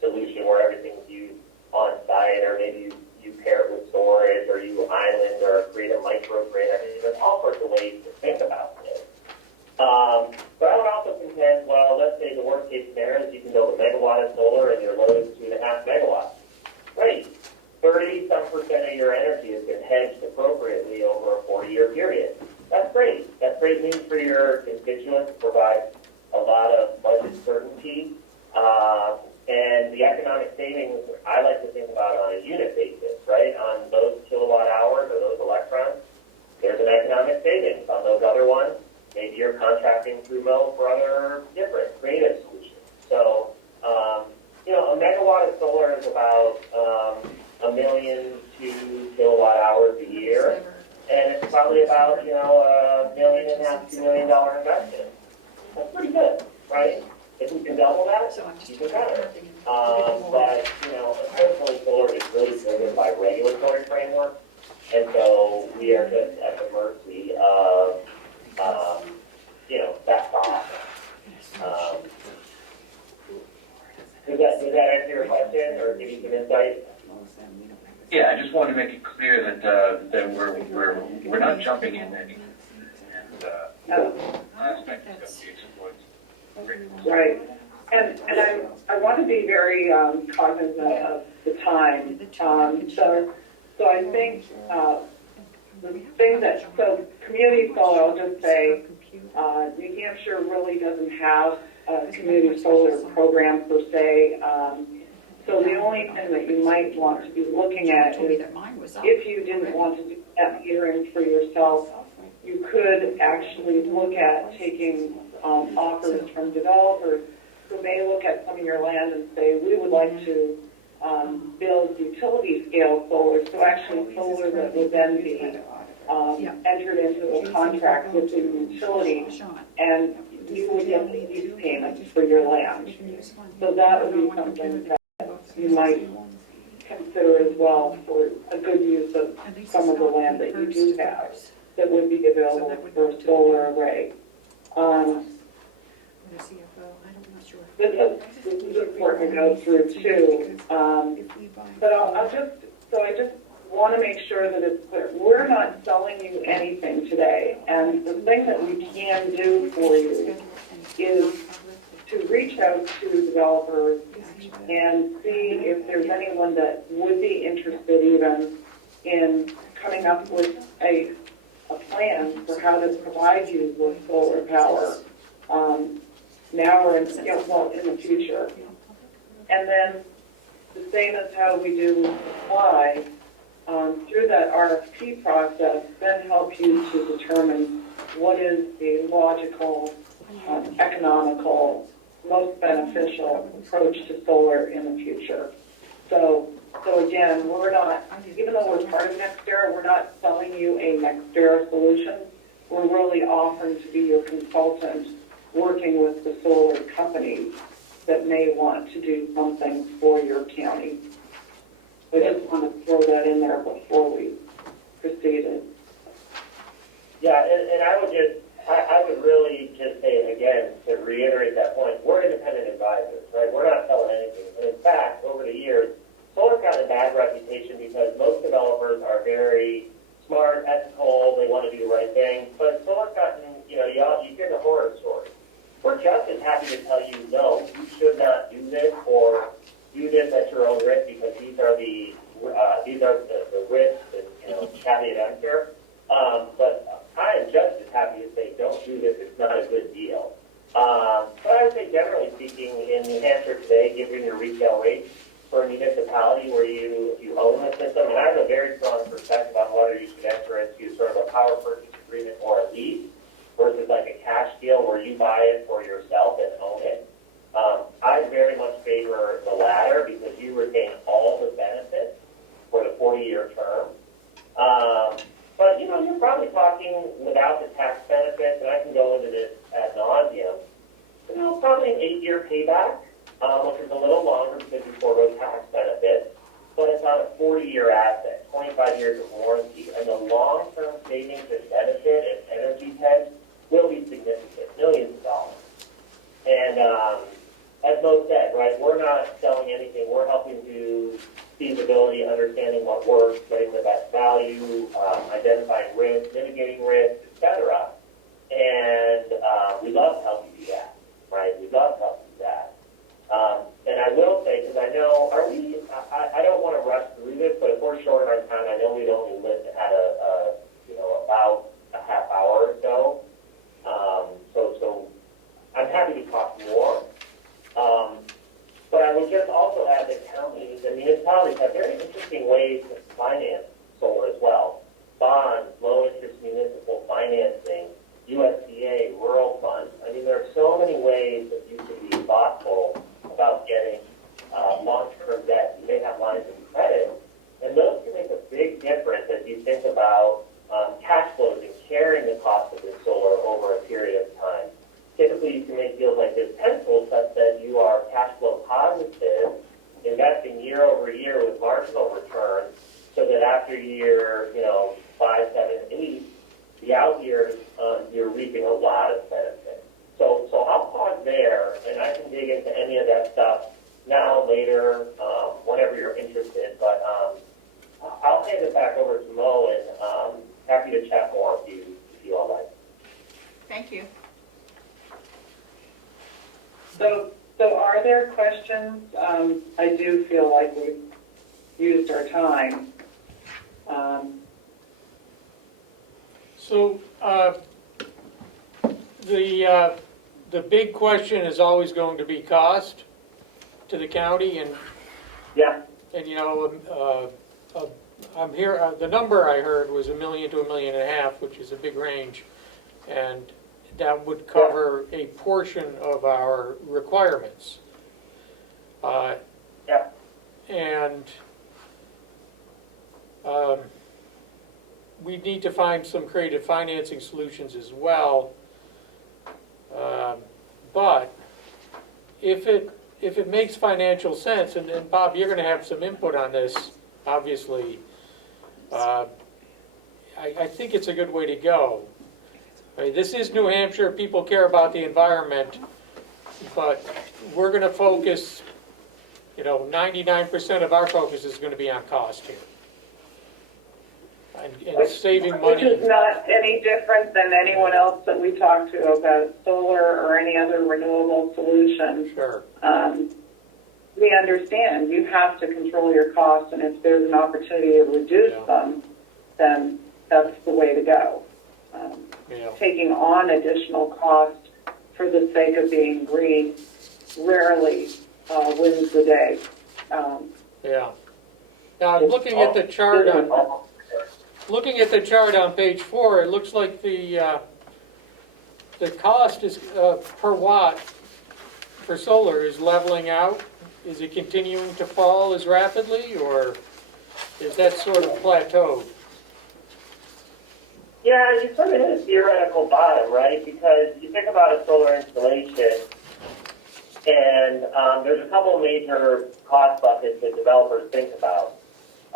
solution where everything's used on site, or maybe you pair it with storage, or you island, or create a microgrid. I mean, there's all sorts of ways to think about this. But I would also contend, let's say the worst case scenario is you can build a megawatt of solar and your load is 2.5 megawatts. Great. 30-some% of your energy has been hedged appropriately over a 40-year period. That's great. That's great news for your constituents. It provides a lot of budget certainty. And the economic savings, I like to think about on a unit basis, right? On those kilowatt hours or those electrons, there's an economic savings. On those other ones, maybe you're contracting through Mo for other different creative solutions. So, a megawatt of solar is about 1 million to kilowatt hours a year, and it's probably about $1.5 million, $2 million investment. That's pretty good, right? If we can double that, even better. But unfortunately, solar is really driven by regulatory framework, and so we are just at the mercy of that thought. Does that answer your question, or give you some insight? Yeah, I just wanted to make it clear that we're not jumping in any aspect is going to be exploited. Right. And I want to be very cognizant of the time. So I think the thing so community solar, I'll just say, New Hampshire really doesn't have a community solar program per se. So the only thing that you might want to be looking at Told me is, that mine was up. if you didn't want to do that metering for yourself, you could actually look at taking offers from developers who may look at some of your land and say, we would like to build utility scale solar, so actually solar that would then be entered into a contract with the utility, and you would get the lease payments for your land. So that would be something that you might consider as well for a good use of some of the land that you do have that would be available for a solar array. This is important to go through too. But I just want to make sure that it's clear. We're not selling you anything today. And the thing that we can do for you is to reach out to developers and see if there's anyone that would be interested even in coming up with a plan for how to provide you with solar power now or in the future. And then the same as how we do with supply, through that RFP process, then help you to determine what is the logical, economical, most beneficial approach to solar in the future. So again, we're not, even though we're part of NextEra, we're not selling you a NextEra solution. We're really offering to be your consultant, working with the solar companies that may want to do something for your county. I just want to throw that in there before we proceeded. Yeah, and I would really just say, again, to reiterate that point, we're independent advisors, right? We're not selling anything. And in fact, over the years, solar's gotten a bad reputation because most developers are very smart, ethical, they want to do the right thing. But solar's gotten, you hear the horror stories. We're just as happy to tell you, no, you should not do this or do this at your own risk because these are the risks and, caveat emptor. But I am just as happy to say, don't do this, it's not a good deal. But I would say, generally speaking, in New Hampshire today, given your retail rates for a municipality where you own the system, and I have a very strong perspective on whether you should enter into sort of a power purchase agreement or a lease versus like a cash deal where you buy it for yourself and own it. I very much favor the latter because you retain all the benefits for the 40-year term. But, you're probably talking without the tax benefits, and I can go into this ad nauseum, probably an 8-year payback, which is a little longer because you forego tax benefits, but it's on a 40-year asset, 25 years of warranty, and the long-term savings and benefit and energy hedge will be significant, millions of dollars. And as Mo said, right, we're not selling anything. We're helping to feasibility, understanding what works, getting the best value, identifying risk, mitigating risk, etc. And we love to help you do that, right? We love to help you do that. And I will say, because I know, I don't want to rush through this, but if we're short on time, I know we'd only lit at about a half hour or so. So I'm happy to talk more. But I would just also add that counties and municipalities have very interesting ways to finance solar as well. Bonds, low-interest municipal financing, USDA, rural funds. I mean, there are so many ways that you can be thoughtful about getting long-term debt. You may have lines of credit, and those can make a big difference as you think about cash flows and carrying the cost of this solar over a period of time. Typically, you can make deals like this pencil such that you are cash flow positive, investing year over year with marginal returns, so that after year, 5, 7, 8, the out years, you're reaping a lot of benefit. So I'll pause there, and I can dig into any of that stuff now, later, whenever you're interested. But I'll hand it back over to Mo, and happy to chat more if you all like. Thank you. So are there questions? I do feel like we've used our time. So the big question is always going to be cost to the county, and And, I'm here, the number I heard was $1 million to $1.5 million, which is a big range. And that would cover a portion of our requirements. Yeah. And we need to find some creative financing solutions as well. But if it makes financial sense, and Bob, you're going to have some input on this, obviously, I think it's a good way to go. I mean, this is New Hampshire. People care about the environment, but we're going to focus, 99% of our focus is going to be on cost here. And saving Which money. is not any different than anyone else that we talk to about solar or any other renewable solution. Sure. We understand you have to control your costs, and if there's an opportunity to reduce them, then that's the way to go. Taking on additional cost for the sake of being green rarely wins the day. Yeah. Now, looking at the chart on page 4, it looks like the cost is per watt for solar is leveling out. Is it continuing to fall as rapidly, or is that sort of plateaued? Yeah, you sort of hit a theoretical bottom, right? Because you think about a solar installation, and there's a couple of major cost buckets that developers think about.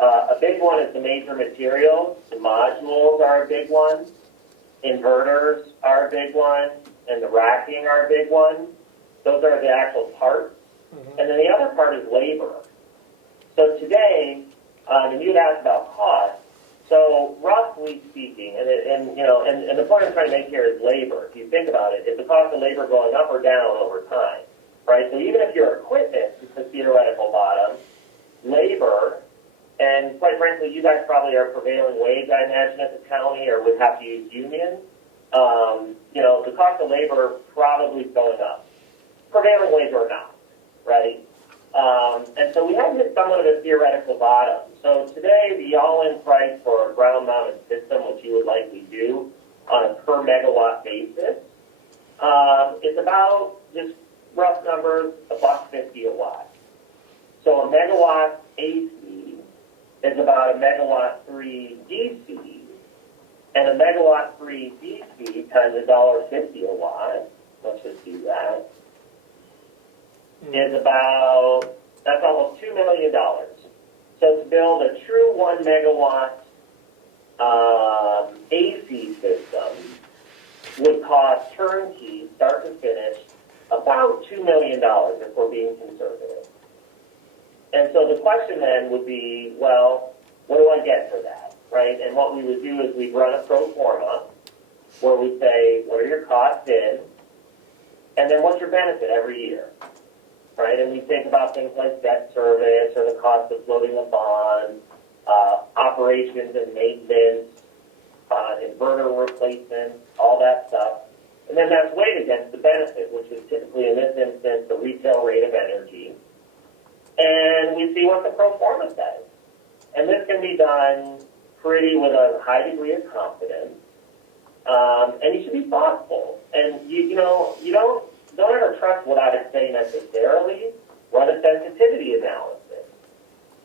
A big one is the major materials. The modules are a big one. Inverters are a big one. And the racking are a big one. Those are the actual parts. And then the other part is labor. So today, and you'd asked about cost, so roughly speaking, and the point I'm trying to make here is labor. If you think about it, is the cost of labor going up or down over time, right? So even if your equipment is the theoretical bottom, labor, and quite frankly, you guys probably are prevailing wage, I imagine, at the county, or would have to use union. The cost of labor probably is going up, prevailing wage or not, right? And so we have hit somewhat of a theoretical bottom. So today, the all-in price for a ground-mounted system, which you would likely do on a per megawatt basis, is about, just rough numbers, $1.50 a watt. So a megawatt AC is about a megawatt 3 DC, and a megawatt 3 DC times $1.50 a watt, let's just do that, is about, that's almost $2 million. So to build a true 1 megawatt AC system would cost turnkey, start to finish, about $2 million if we're being conservative. And so the question then would be, well, what do I get for that, right? And what we would do is we'd run a pro forma where we say, what are your costs in, and then what's your benefit every year, right? And we think about things like debt service or the cost of floating a bond, operations and maintenance, inverter replacement, all that stuff. And then that's weighed against the benefit, which is typically, in this instance, the retail rate of energy. And we see what the pro forma says. And this can be done pretty with a high degree of confidence. And you should be thoughtful. And you don't ever trust what I would say necessarily. Run a sensitivity analysis.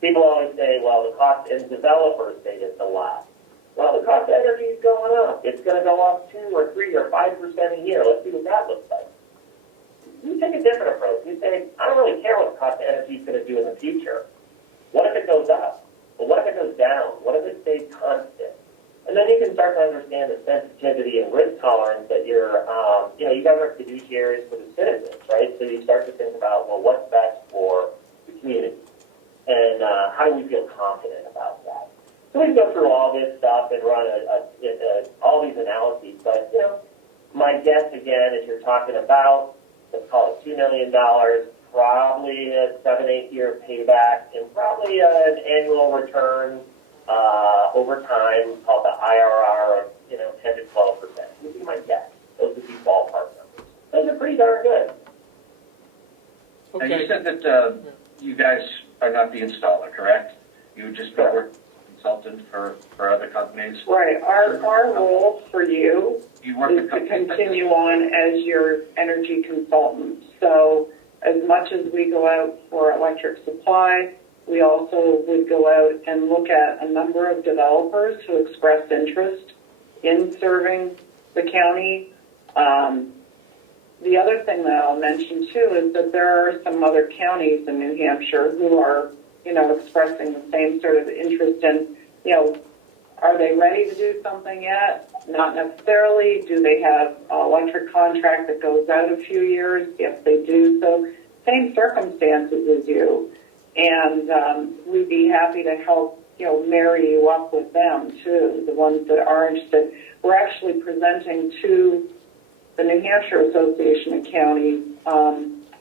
People always say, well, the cost, and developers say this a lot. Well, the cost of energy is going up. It's going to go up 2 or 3 or 5% a year. Let's see what that looks like. We take a different approach. We say, I don't really care what the cost of energy is going to do in the future. What if it goes up? Well, what if it goes down? What if it stays constant? And then you can start to understand the sensitivity and risk tolerance that you guys are fiduciaries for the citizens, right? So you start to think about, well, what's best for the community? And how do we feel confident about that? So we go through all this stuff and run all these analyses. But, my guess, again, is you're talking about, let's call it $2 million, probably a 7-8 year payback, and probably an annual return over time called the IRR of 10 to 12%. Would be my guess. Those would be ballpark numbers. Those are pretty darn good. Now, you said that you guys are not the installer, correct? You would just be a consultant for other companies? Right, our role for you You work is with to companies? continue on as your energy consultant. So as much as we go out for electric supply, we also would go out and look at a number of developers who express interest in serving the county. The other thing that I'll mention too is that there are some other counties in New Hampshire who are, expressing the same sort of interest in, are they ready to do something yet? Not necessarily. Do they have an electric contract that goes out a few years? Yes, they do. So same circumstances as you. And we'd be happy to help, marry you up with them too, the ones that are interested. We're actually presenting to the New Hampshire Association of Counties,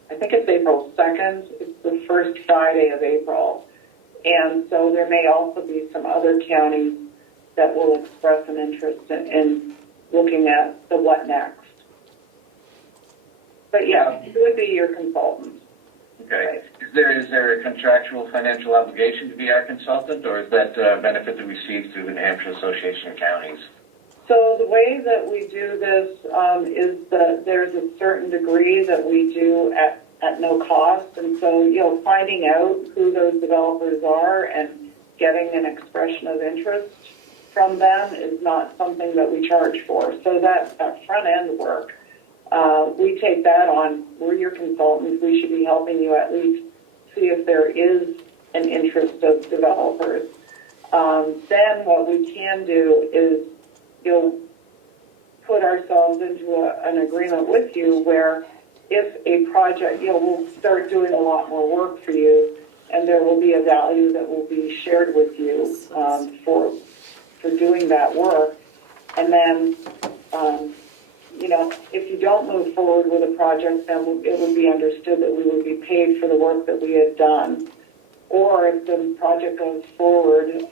I think it's April 2nd. It's the first Friday of April. And so there may also be some other counties that will express an interest in looking at the what next. But yeah, it would be your consultant. Okay. Is there a contractual financial obligation to be our consultant, or is that a benefit that we receive through the New Hampshire Association of Counties? So the way that we do this is that there's a certain degree that we do at no cost. And so, finding out who those developers are and getting an expression of interest from them is not something that we charge for. So that front end work, we take that on. We're your consultants. We should be helping you at least see if there is an interest of developers. Then what we can do is put ourselves into an agreement with you where if a project, we'll start doing a lot more work for you, and there will be a value that will be shared with you for doing that work. And then, if you don't move forward with a project, then it would be understood that we would be paid for the work that we had done. Or if the project goes forward,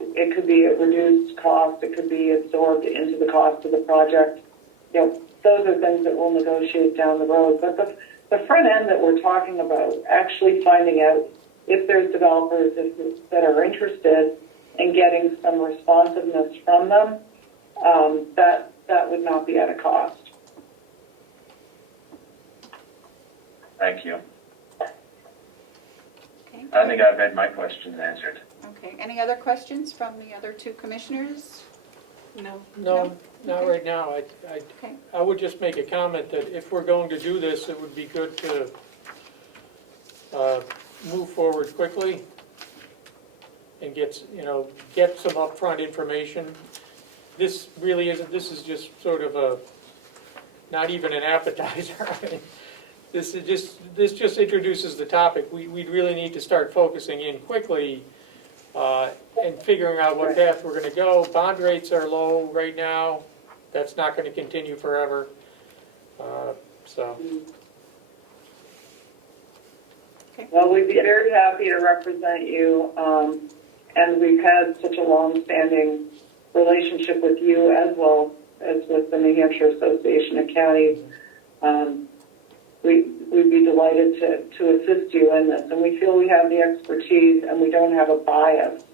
it could be a reduced cost. It could be absorbed into the cost of the project. Those are things that we'll negotiate down the road. But the front end that we're talking about, actually finding out if there's developers that are interested in getting some responsiveness from them, that would not be at a cost. Thank you. Okay. I think I've had my questions answered. Okay, any other questions from the other two commissioners? No, No? not Okay. right now. Okay. I would just make a comment that if we're going to do this, it would be good to move forward quickly and get some upfront information. This really isn't, this is just sort of not even an appetizer. This just introduces the topic. We really need to start focusing in quickly and figuring out what path we're going to go. Bond rates are low right now. That's not going to continue forever. Well, we'd be very happy to represent you, and we've had such a long-standing relationship with you as well as with the New Hampshire Association of Counties. We'd be delighted to assist you in this, and we feel we have the expertise and we don't have a bias.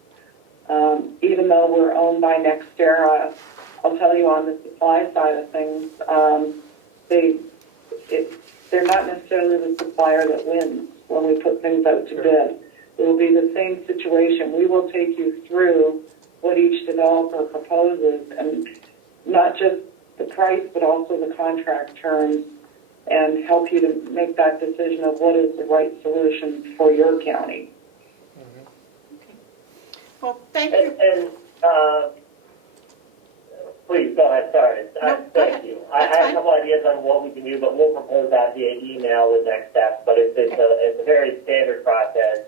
Even though we're owned by NextEra, I'll tell you on the supply side of things, they're not necessarily the supplier that wins when we put things out to bid. It will be the same situation. We will take you through what each developer proposes, and not just the price, but also the contract terms, and help you to make that decision of what is the right solution for your county. Well, thank you. And please go ahead. Sorry. No, go Thank ahead. you. I That's have fine. a couple ideas on what we can do, but we'll propose that via email with next steps. But it's a very standard process,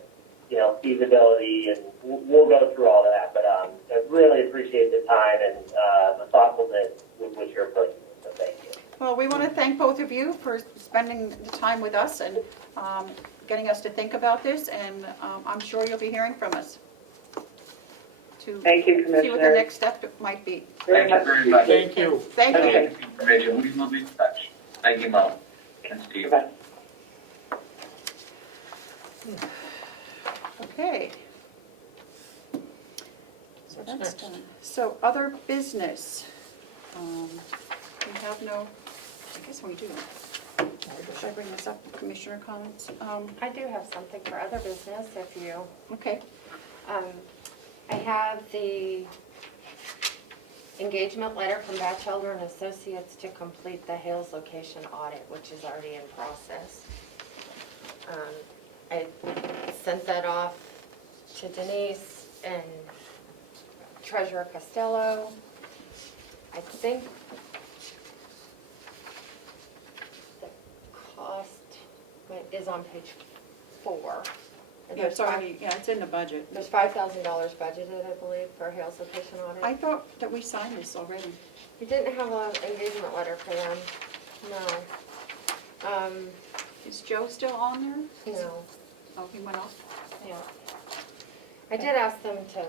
feasibility, and we'll go through all of that. But I really appreciate the time and the thoughtfulness with which you're approaching this. So thank you. Well, we want to thank both of you for spending the time with us and getting us to think about this, and I'm sure you'll be hearing from us to Thank you, see what the Commissioner. next step might be. Very Thank you very much. Thank you. Thank you. Okay. Information. We will be in touch. Thank you, Mo. And Steve. Bye. Okay. So What's that's next? done. So other business. We have no, I guess we do. Should I bring this up, Commissioner comments? I do have something for other business if you, Okay, I have the engagement letter from Batchelder and Associates to complete the Hales location audit, which is already in process. I sent that off to Denise and Treasurer Costello. I think the cost is on page 4. And yeah, there's it's already, yeah, it's in the budget. There's $5,000 budgeted, I believe, for Hales location audit. I thought that we signed this already. We didn't have an engagement letter for them, no. Is Joe still on there? No, Oh, he went off? yeah. I did ask them to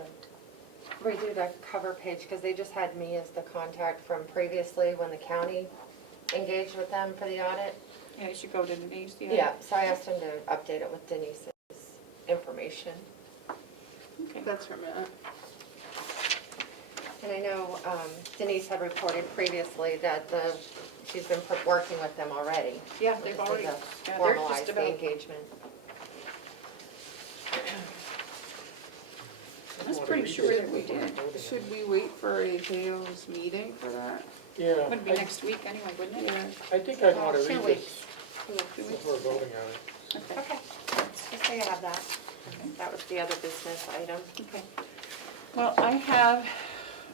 redo the cover page, because they just had me as the contact from previously when the county engaged with them for the audit. Yeah, you should go to Denise. Yeah, so I asked them to update it with Denise's information. Okay. That's from it. And I know Denise had reported previously that she's been working with them already. Yeah, they've just already, to yeah, they're formalize just the about, engagement. I'm pretty sure that we did. Should we wait for a Hales meeting for that? Yeah, Would be next week anyway, wouldn't it? Yeah. I think I'd want to 2 read weeks. this before voting on it. Okay. Okay, just so you have that. That was the other business item. Okay. Well, I have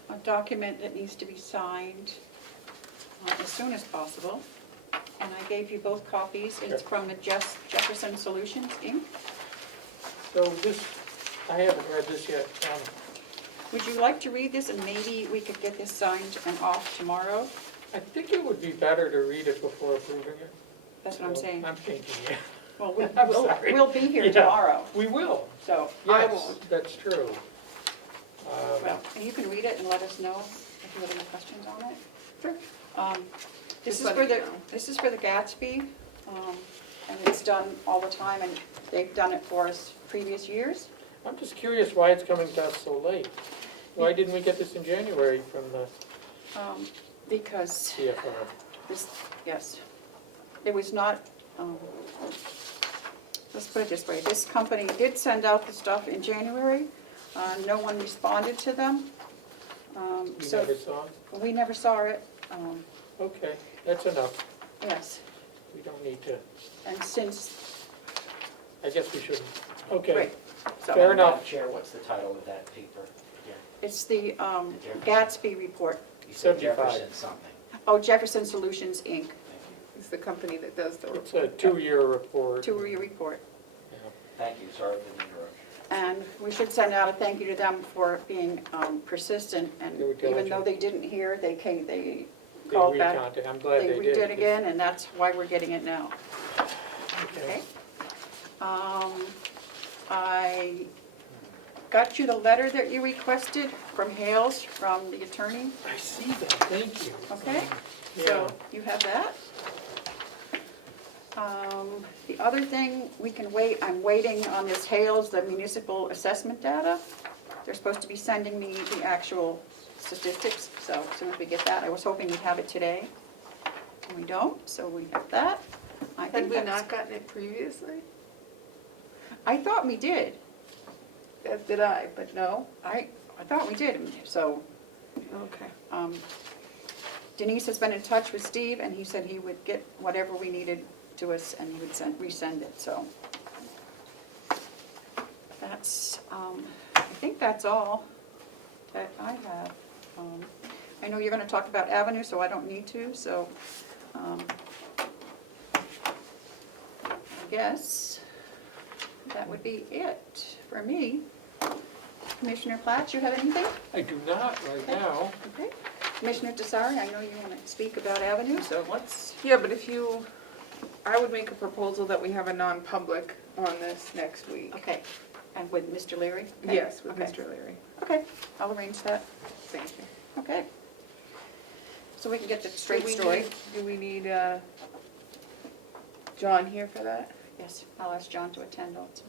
a document that needs to be signed as soon as possible. And I gave you both copies. It's from the Jefferson Solutions, Inc. So this, I haven't read this yet. Would you like to read this and maybe we could get this signed and off tomorrow? I think it would be better to read it before approving it. That's what I'm saying. I'm thinking, yeah. Well, I'm sorry. we'll be here Yeah. tomorrow, We will. so I Yes, won't. that's true. Well, and you can read it and let us know if you have any questions on it. Sure. This Just is let for me the, know. this is for the Gatsby, and it's done all the time, and they've done it for us previous years. I'm just curious why it's coming to us so late. Why didn't we get this in January from the Because CFR? this, yes, it was not, let's put it this way, this company did send out the stuff in January. No one responded to them. You So never saw it? we never saw it, Okay, that's enough. yes. We don't need to, And since, I guess we shouldn't. Okay, right, so fair enough. Madam Chair, what's the title of that paper? again? it's the Gatsby report. You said 75. Jefferson something. Oh, Jefferson Solutions, Inc., Thank you. It's the company that does the It's a report. 2-year report. two-year report. Yeah. Thank you, sorry for the interruption. And we should send out a thank you to them for being persistent, and They were even though diligent. they didn't hear, they came, they They called back. recounted. I'm glad they did. redid because- again, and that's why we're getting it now, Okay. okay? I got you the letter that you requested from Hales, from the attorney, I see that, thank you. okay? Yeah. So you have that. The other thing, we can wait, I'm waiting on this Hales, the municipal assessment data. They're supposed to be sending me the actual statistics, so as soon as we get that, I was hoping we'd have it today. And we don't, so we have that. I Had think we that's- not gotten it previously? I thought we did. As did I, but no. I thought we did, so Okay. Denise has been in touch with Steve, and he said he would get whatever we needed to us, and he would resend it, so. That's, I think that's all that I have. I know you're gonna talk about Avenue, so I don't need to, so, I guess that would be it for me. Commissioner Platt, you have anything? I do not right now. Okay. Commissioner Desari, I know you want to speak about Avenue, so let's, Yeah, but if you, I would make a proposal that we have a non-public on this next week. okay. And with Mr. Leary? Okay. Yes, with Okay. Mr. Leary. Okay, I'll arrange that. Thank you. Okay. So we can get the straight Do we story. Do we need John here for that? Yes, I'll ask John to attend also.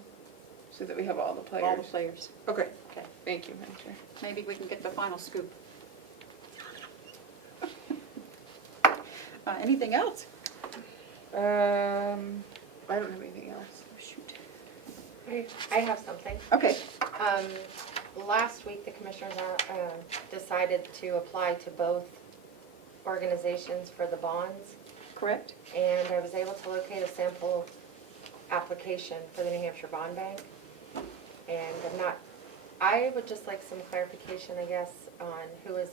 So that we have all the players. all the players. Okay, Okay, thank you, Madam Chair. maybe we can get the final scoop. Anything else? I don't have anything else. Oh, shoot. I have something. Okay, Last week, the commissioners decided to apply to both organizations for the bonds, correct? and I was able to locate a sample application for the New Hampshire Bond Bank. And I would just like some clarification, I guess, on who is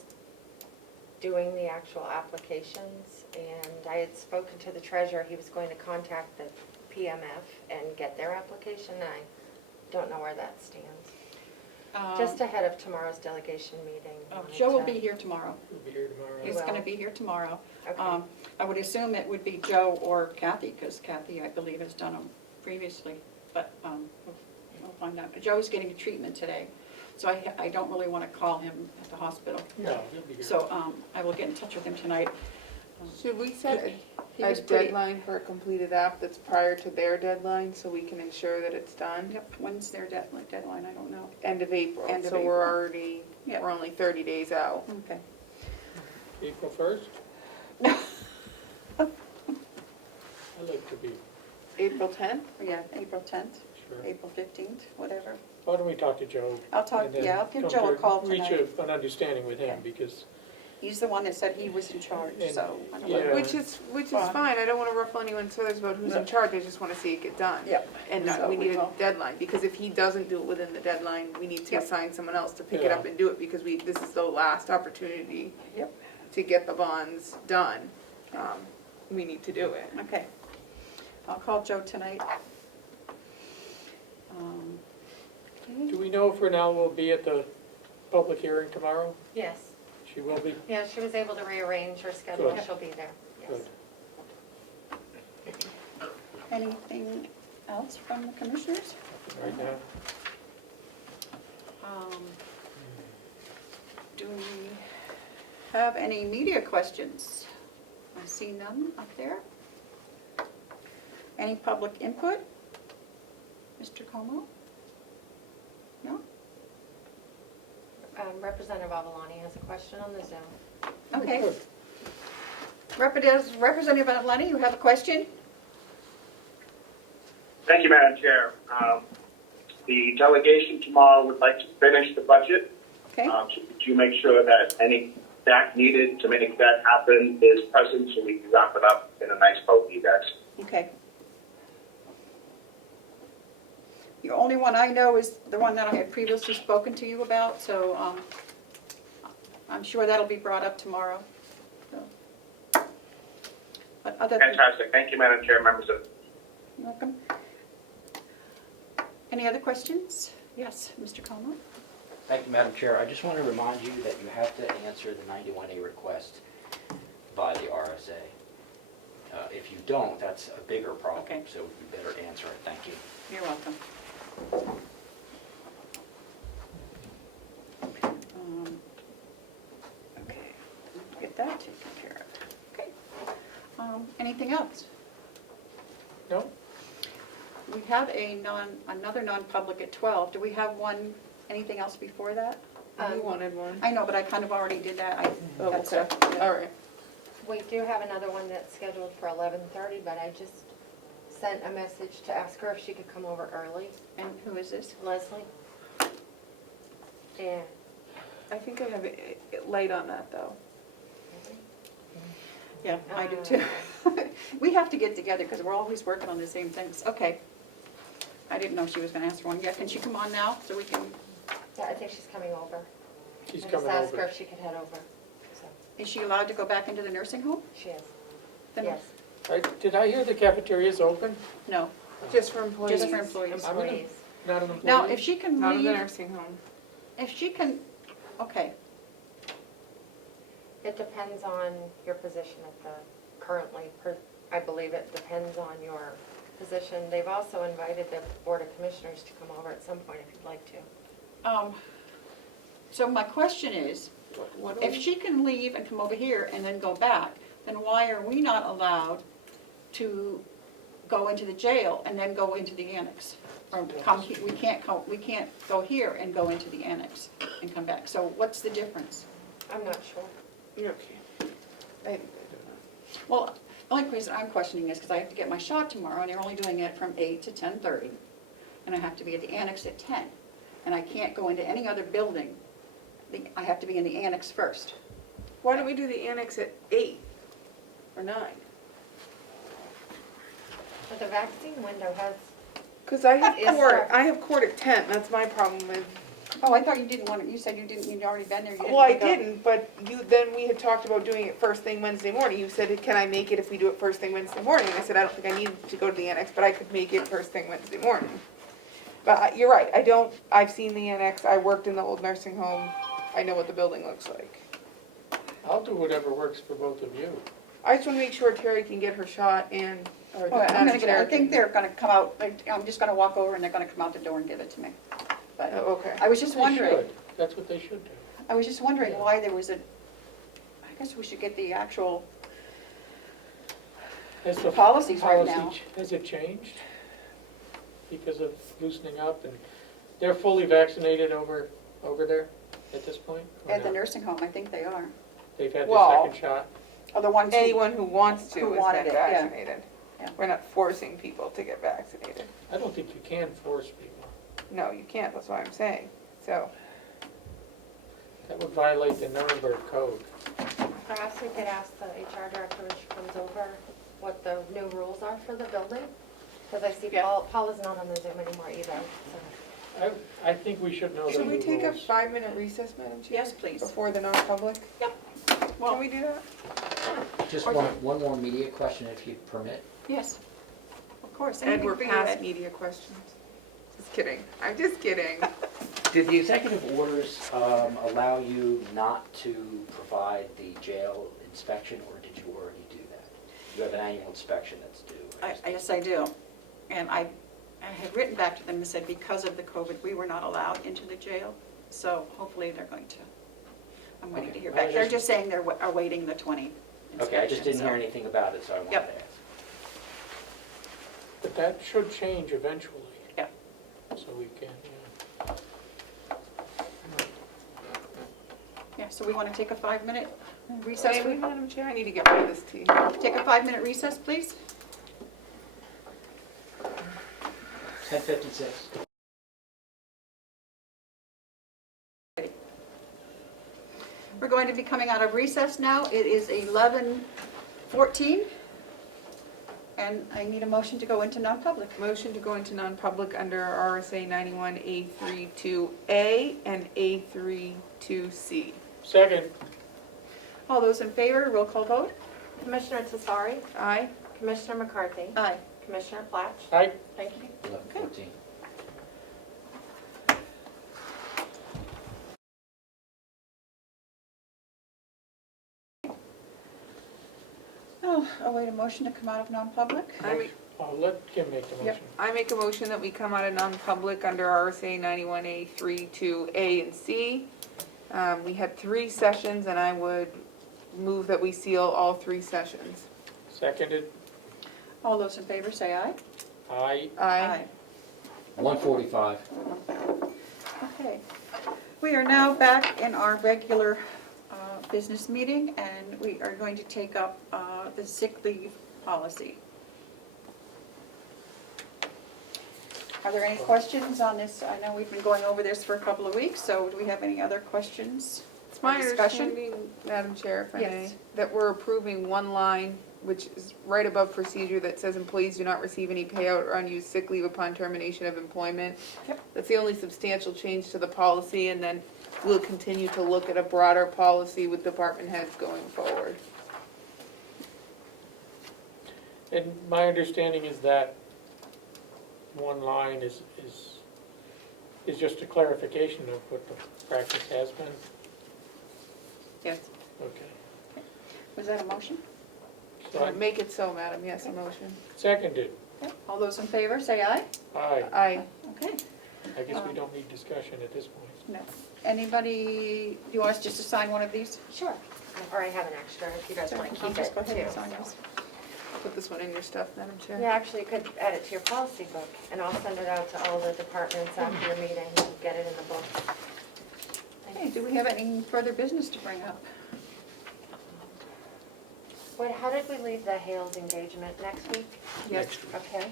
doing the actual applications. And I had spoken to the treasurer, he was going to contact the PMF and get their application, and I don't know where that stands. Just ahead of tomorrow's delegation meeting. Joe will be here tomorrow. We'll be here tomorrow. He's will. going to be here tomorrow. Okay. I would assume it would be Joe or Kathy, because Kathy, I believe, has done them previously, but we'll find out. But Joe's getting a treatment today, so I don't really want to call him at the hospital. No, he'll be here. So I will get in touch with him tonight. Should we set He a was pretty- deadline for a completed app that's prior to their deadline so we can ensure that it's done? Yep, when's their deadline? I don't know. End of April, End of so we're April. already, Yep. we're only 30 days out. Okay. April 1st? I'd like to be, April 10th? Yeah, April 10th, sure. April 15th, whatever. Why don't we talk to Joe? I'll talk, and then yeah, I'll give come Joe a to call Reach tonight. an understanding with him, Okay. because, He's the one that said he was in charge, And- so. I don't yeah. know. Which is Fine. fine, I don't want to ruffle anyone's feathers about who's No. in charge, I just want to see it get done. Yep. And So we need a will. deadline, because if he doesn't do it within the deadline, we need to Yep. assign someone else to pick it Yeah. up and do it, because this is the last opportunity Yep, to get the bonds done. We need to do it. okay. I'll call Joe tonight. Okay. do we know for now we'll be at the public hearing tomorrow? Yes. She will be? Yeah, she was able to rearrange her schedule. Good. She'll be there. Yes. Good. Anything else from the commissioners? Right now? Do we have any media questions? I see none up there. Any public input? Mr. Comeau? No? Representative Avalani has a question on the Zoom. Okay. Good. Representative Atlanta, you have a question? Thank you, Madam Chair. The delegation tomorrow would like to finish the budget. Okay, Could you make sure that any staff needed to make that happen is present so we can wrap it up in a nice vote for you guys? okay. The only one I know is the one that I had previously spoken to you about, so I'm sure that'll be brought up tomorrow. So. But other than, Fantastic. Thank you, Madam Chair, members of you're welcome. Any other questions? Yes, Mr. Comeau? Thank you, Madam Chair. I just want to remind you that you have to answer the 91A request by the RSA. If you don't, that's a bigger problem, Okay. so you better answer it. Thank you. You're welcome. Okay, get that taken care of. Okay. Anything else? No? We have another non-public at 12. Do we have anything else before that? You wanted one? I know, but I kind of already did that. Oh, That's okay. yeah. All right. We do have another one that's scheduled for 11:30, but I just sent a message to ask her if she could come over early. And who is this? Leslie? And I think I have it light on that, though. Yeah, I do too. We have to get together because we're always working on the same things. Okay. I didn't know she was going to ask for one yet. Can she come on now so we can, yeah, I think she's coming over. She's I coming just asked her over. if she could head over. So, is she allowed to go back into the nursing home? she is. Then- Yes. Did I hear the cafeteria's open? No, Just for employees. just for employees. I'm gonna- Employees. Not an employee? Now, if she can Not in the leave, nursing home. if she can, okay, It depends on your position at the, I believe it depends on your position. They've also invited the Board of Commissioners to come over at some point if you'd like to. so my question is, What do if we- she can leave and come over here and then go back, then why are we not allowed to go into the jail and then go into the annex? or come, we can't go here and go into the annex and come back. So what's the difference? I'm not sure. You're okay. I think they do that. Well, the only reason I'm questioning is because I have to get my shot tomorrow, and they're only doing it from 8 to 10:30, and I have to be at the annex at 10, and I can't go into any other building. I have to be in the annex first. Why don't we do the annex at 8 or 9? But the vaccine window has, Because I have Is court, there- I have court at 10, that's my problem with, Oh, I thought you didn't want to, you said you'd already been there. You didn't well, I wanna go. didn't, but then we had talked about doing it first thing Wednesday morning. You said, can I make it if we do it first thing Wednesday morning? I said, I don't think I need to go to the annex, but I could make it first thing Wednesday morning. But you're right, I've seen the annex, I worked in the old nursing home, I know what the building looks like. I'll do whatever works for both of you. I just wanna make sure Terry can get her shot and, or Well, I'm Madam gonna get it. Chair I think can- they're gonna come out, I'm just gonna walk over and they're gonna come out the door and give it to me. But Oh, okay. I was just They wondering, should. That's what they should do. I was just wondering why there was I guess we should get the actual Has the policies right now. policy, has it changed? Because of loosening up, and they're fully vaccinated over there at this point? or At the not? nursing home, I think they are. They've had Well, their second shot? Oh, the ones who, Anyone who wants to Who has wanted been it, yeah. vaccinated. Yeah. We're not forcing people to get vaccinated. I don't think you can force people. No, you can't, that's what I'm saying. So, That would violate the Nuremberg Code. perhaps we could ask the HR director when she comes over what the new rules are for the building. Because I see Paul is not on the Zoom anymore either, so. I think we should know the should new we take a rules. 5-minute recess, Madam Chair? yes, please. Before the non-public? Yep. Can Well, we do that? Just Or- one more media question, if you permit. yes, of course. Ed, Anything we're for you, past Ed. media questions. Just kidding. I'm just kidding. Did the executive orders allow you not to provide the jail inspection, or did you already do that? You have an annual inspection that's due. Yes, I do. And I had written back to them and said because of the COVID, we were not allowed into the jail. So hopefully they're going to, I'm waiting to Okay. hear Well, back. They're just- just saying they're awaiting the 20 Okay, I just didn't hear so- anything about it, so I wanted Yep. to ask. But that should change eventually. Yep. So we can, Yeah, so we want to take a 5-minute recess. Say, wait, Madam Chair, I need to get rid of this tea. Take a 5-minute recess, please. 10:56. We're going to be coming out of recess now. It is 11:14. And I need a motion to go into non-public. Motion to go into non-public under RSA 91A32A and A32C. Second, All those in favor, roll call vote? Commissioner Tesari, Aye? Commissioner McCarthy, Aye. Commissioner Platch. aye. Thank you. 11:14. Oh, await a motion to come out of non-public. I'll let Kim make the motion. Yep, I make a motion that we come out of non-public under RSA 91A32A and C. We had 3 sessions, and I would move that we seal all 3 sessions. Seconded, All those in favor, say aye. aye. Aye. 1:45. Okay. We are now back in our regular business meeting, and we are going to take up the sick leave policy. Are there any questions on this? I know we've been going over this for a couple of weeks, so do we have any other questions? It's my or discussion? understanding, Madam Chair, if I may, Yes. that we're approving one line, which is right above procedure, that says employees do not receive any payout or unused sick leave upon termination of employment. Yep. That's the only substantial change to the policy, and then we'll continue to look at a broader policy with department heads going forward. And my understanding is that one line is just a clarification of what the practice has been. Yes. Okay. Was that a motion? So I Make it so, Madam, yes, a motion. seconded, Okay. All those in favor, say aye. aye. Aye. Okay. I guess we don't need discussion at this point. No. Anybody, do you want us just to sign one of these? Sure. Or I have an extra if you guys want to I'll keep just it go ahead and too. sign this. Put this one in your stuff, Madam Chair. Yeah, actually, you could add it to your policy book, and I'll send it out to all the departments after your meeting, and get it in the book. Okay, do we have any further business to bring up? Wait, how did we leave the Hales engagement, next week? Yes. Okay.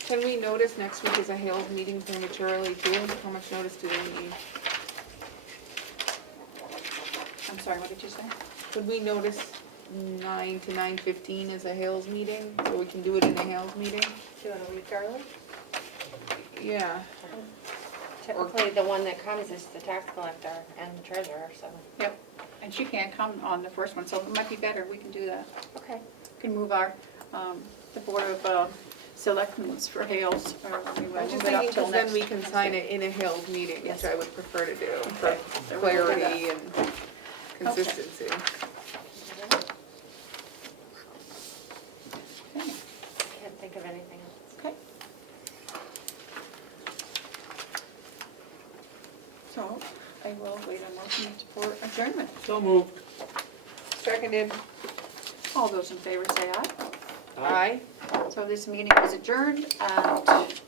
Can we notice next week is a Hales meeting prematurely too? How much notice do they need? I'm sorry, what did you say? Could we notice 9 to 9:15 as a Hales meeting, so we can do it in a Hales meeting? Do it a week early? Yeah. Typically, the one that comes is the tax collector and the treasurer, so. Yep, and she can't come on the first one, so it might be better, we can do that. Okay. We can move our, the Board of Selectmen for Hales, or we will I'm just move it up thinking, till because then next we can sign Wednesday. it in a Hales meeting, which Yes. I would prefer to do for Okay, so we'll do clarity and consistency. Can't think of anything else. Okay. So, I will wait a motion for adjournment. So moved. Seconded. All those in favor say aye. Aye. So this meeting is adjourned at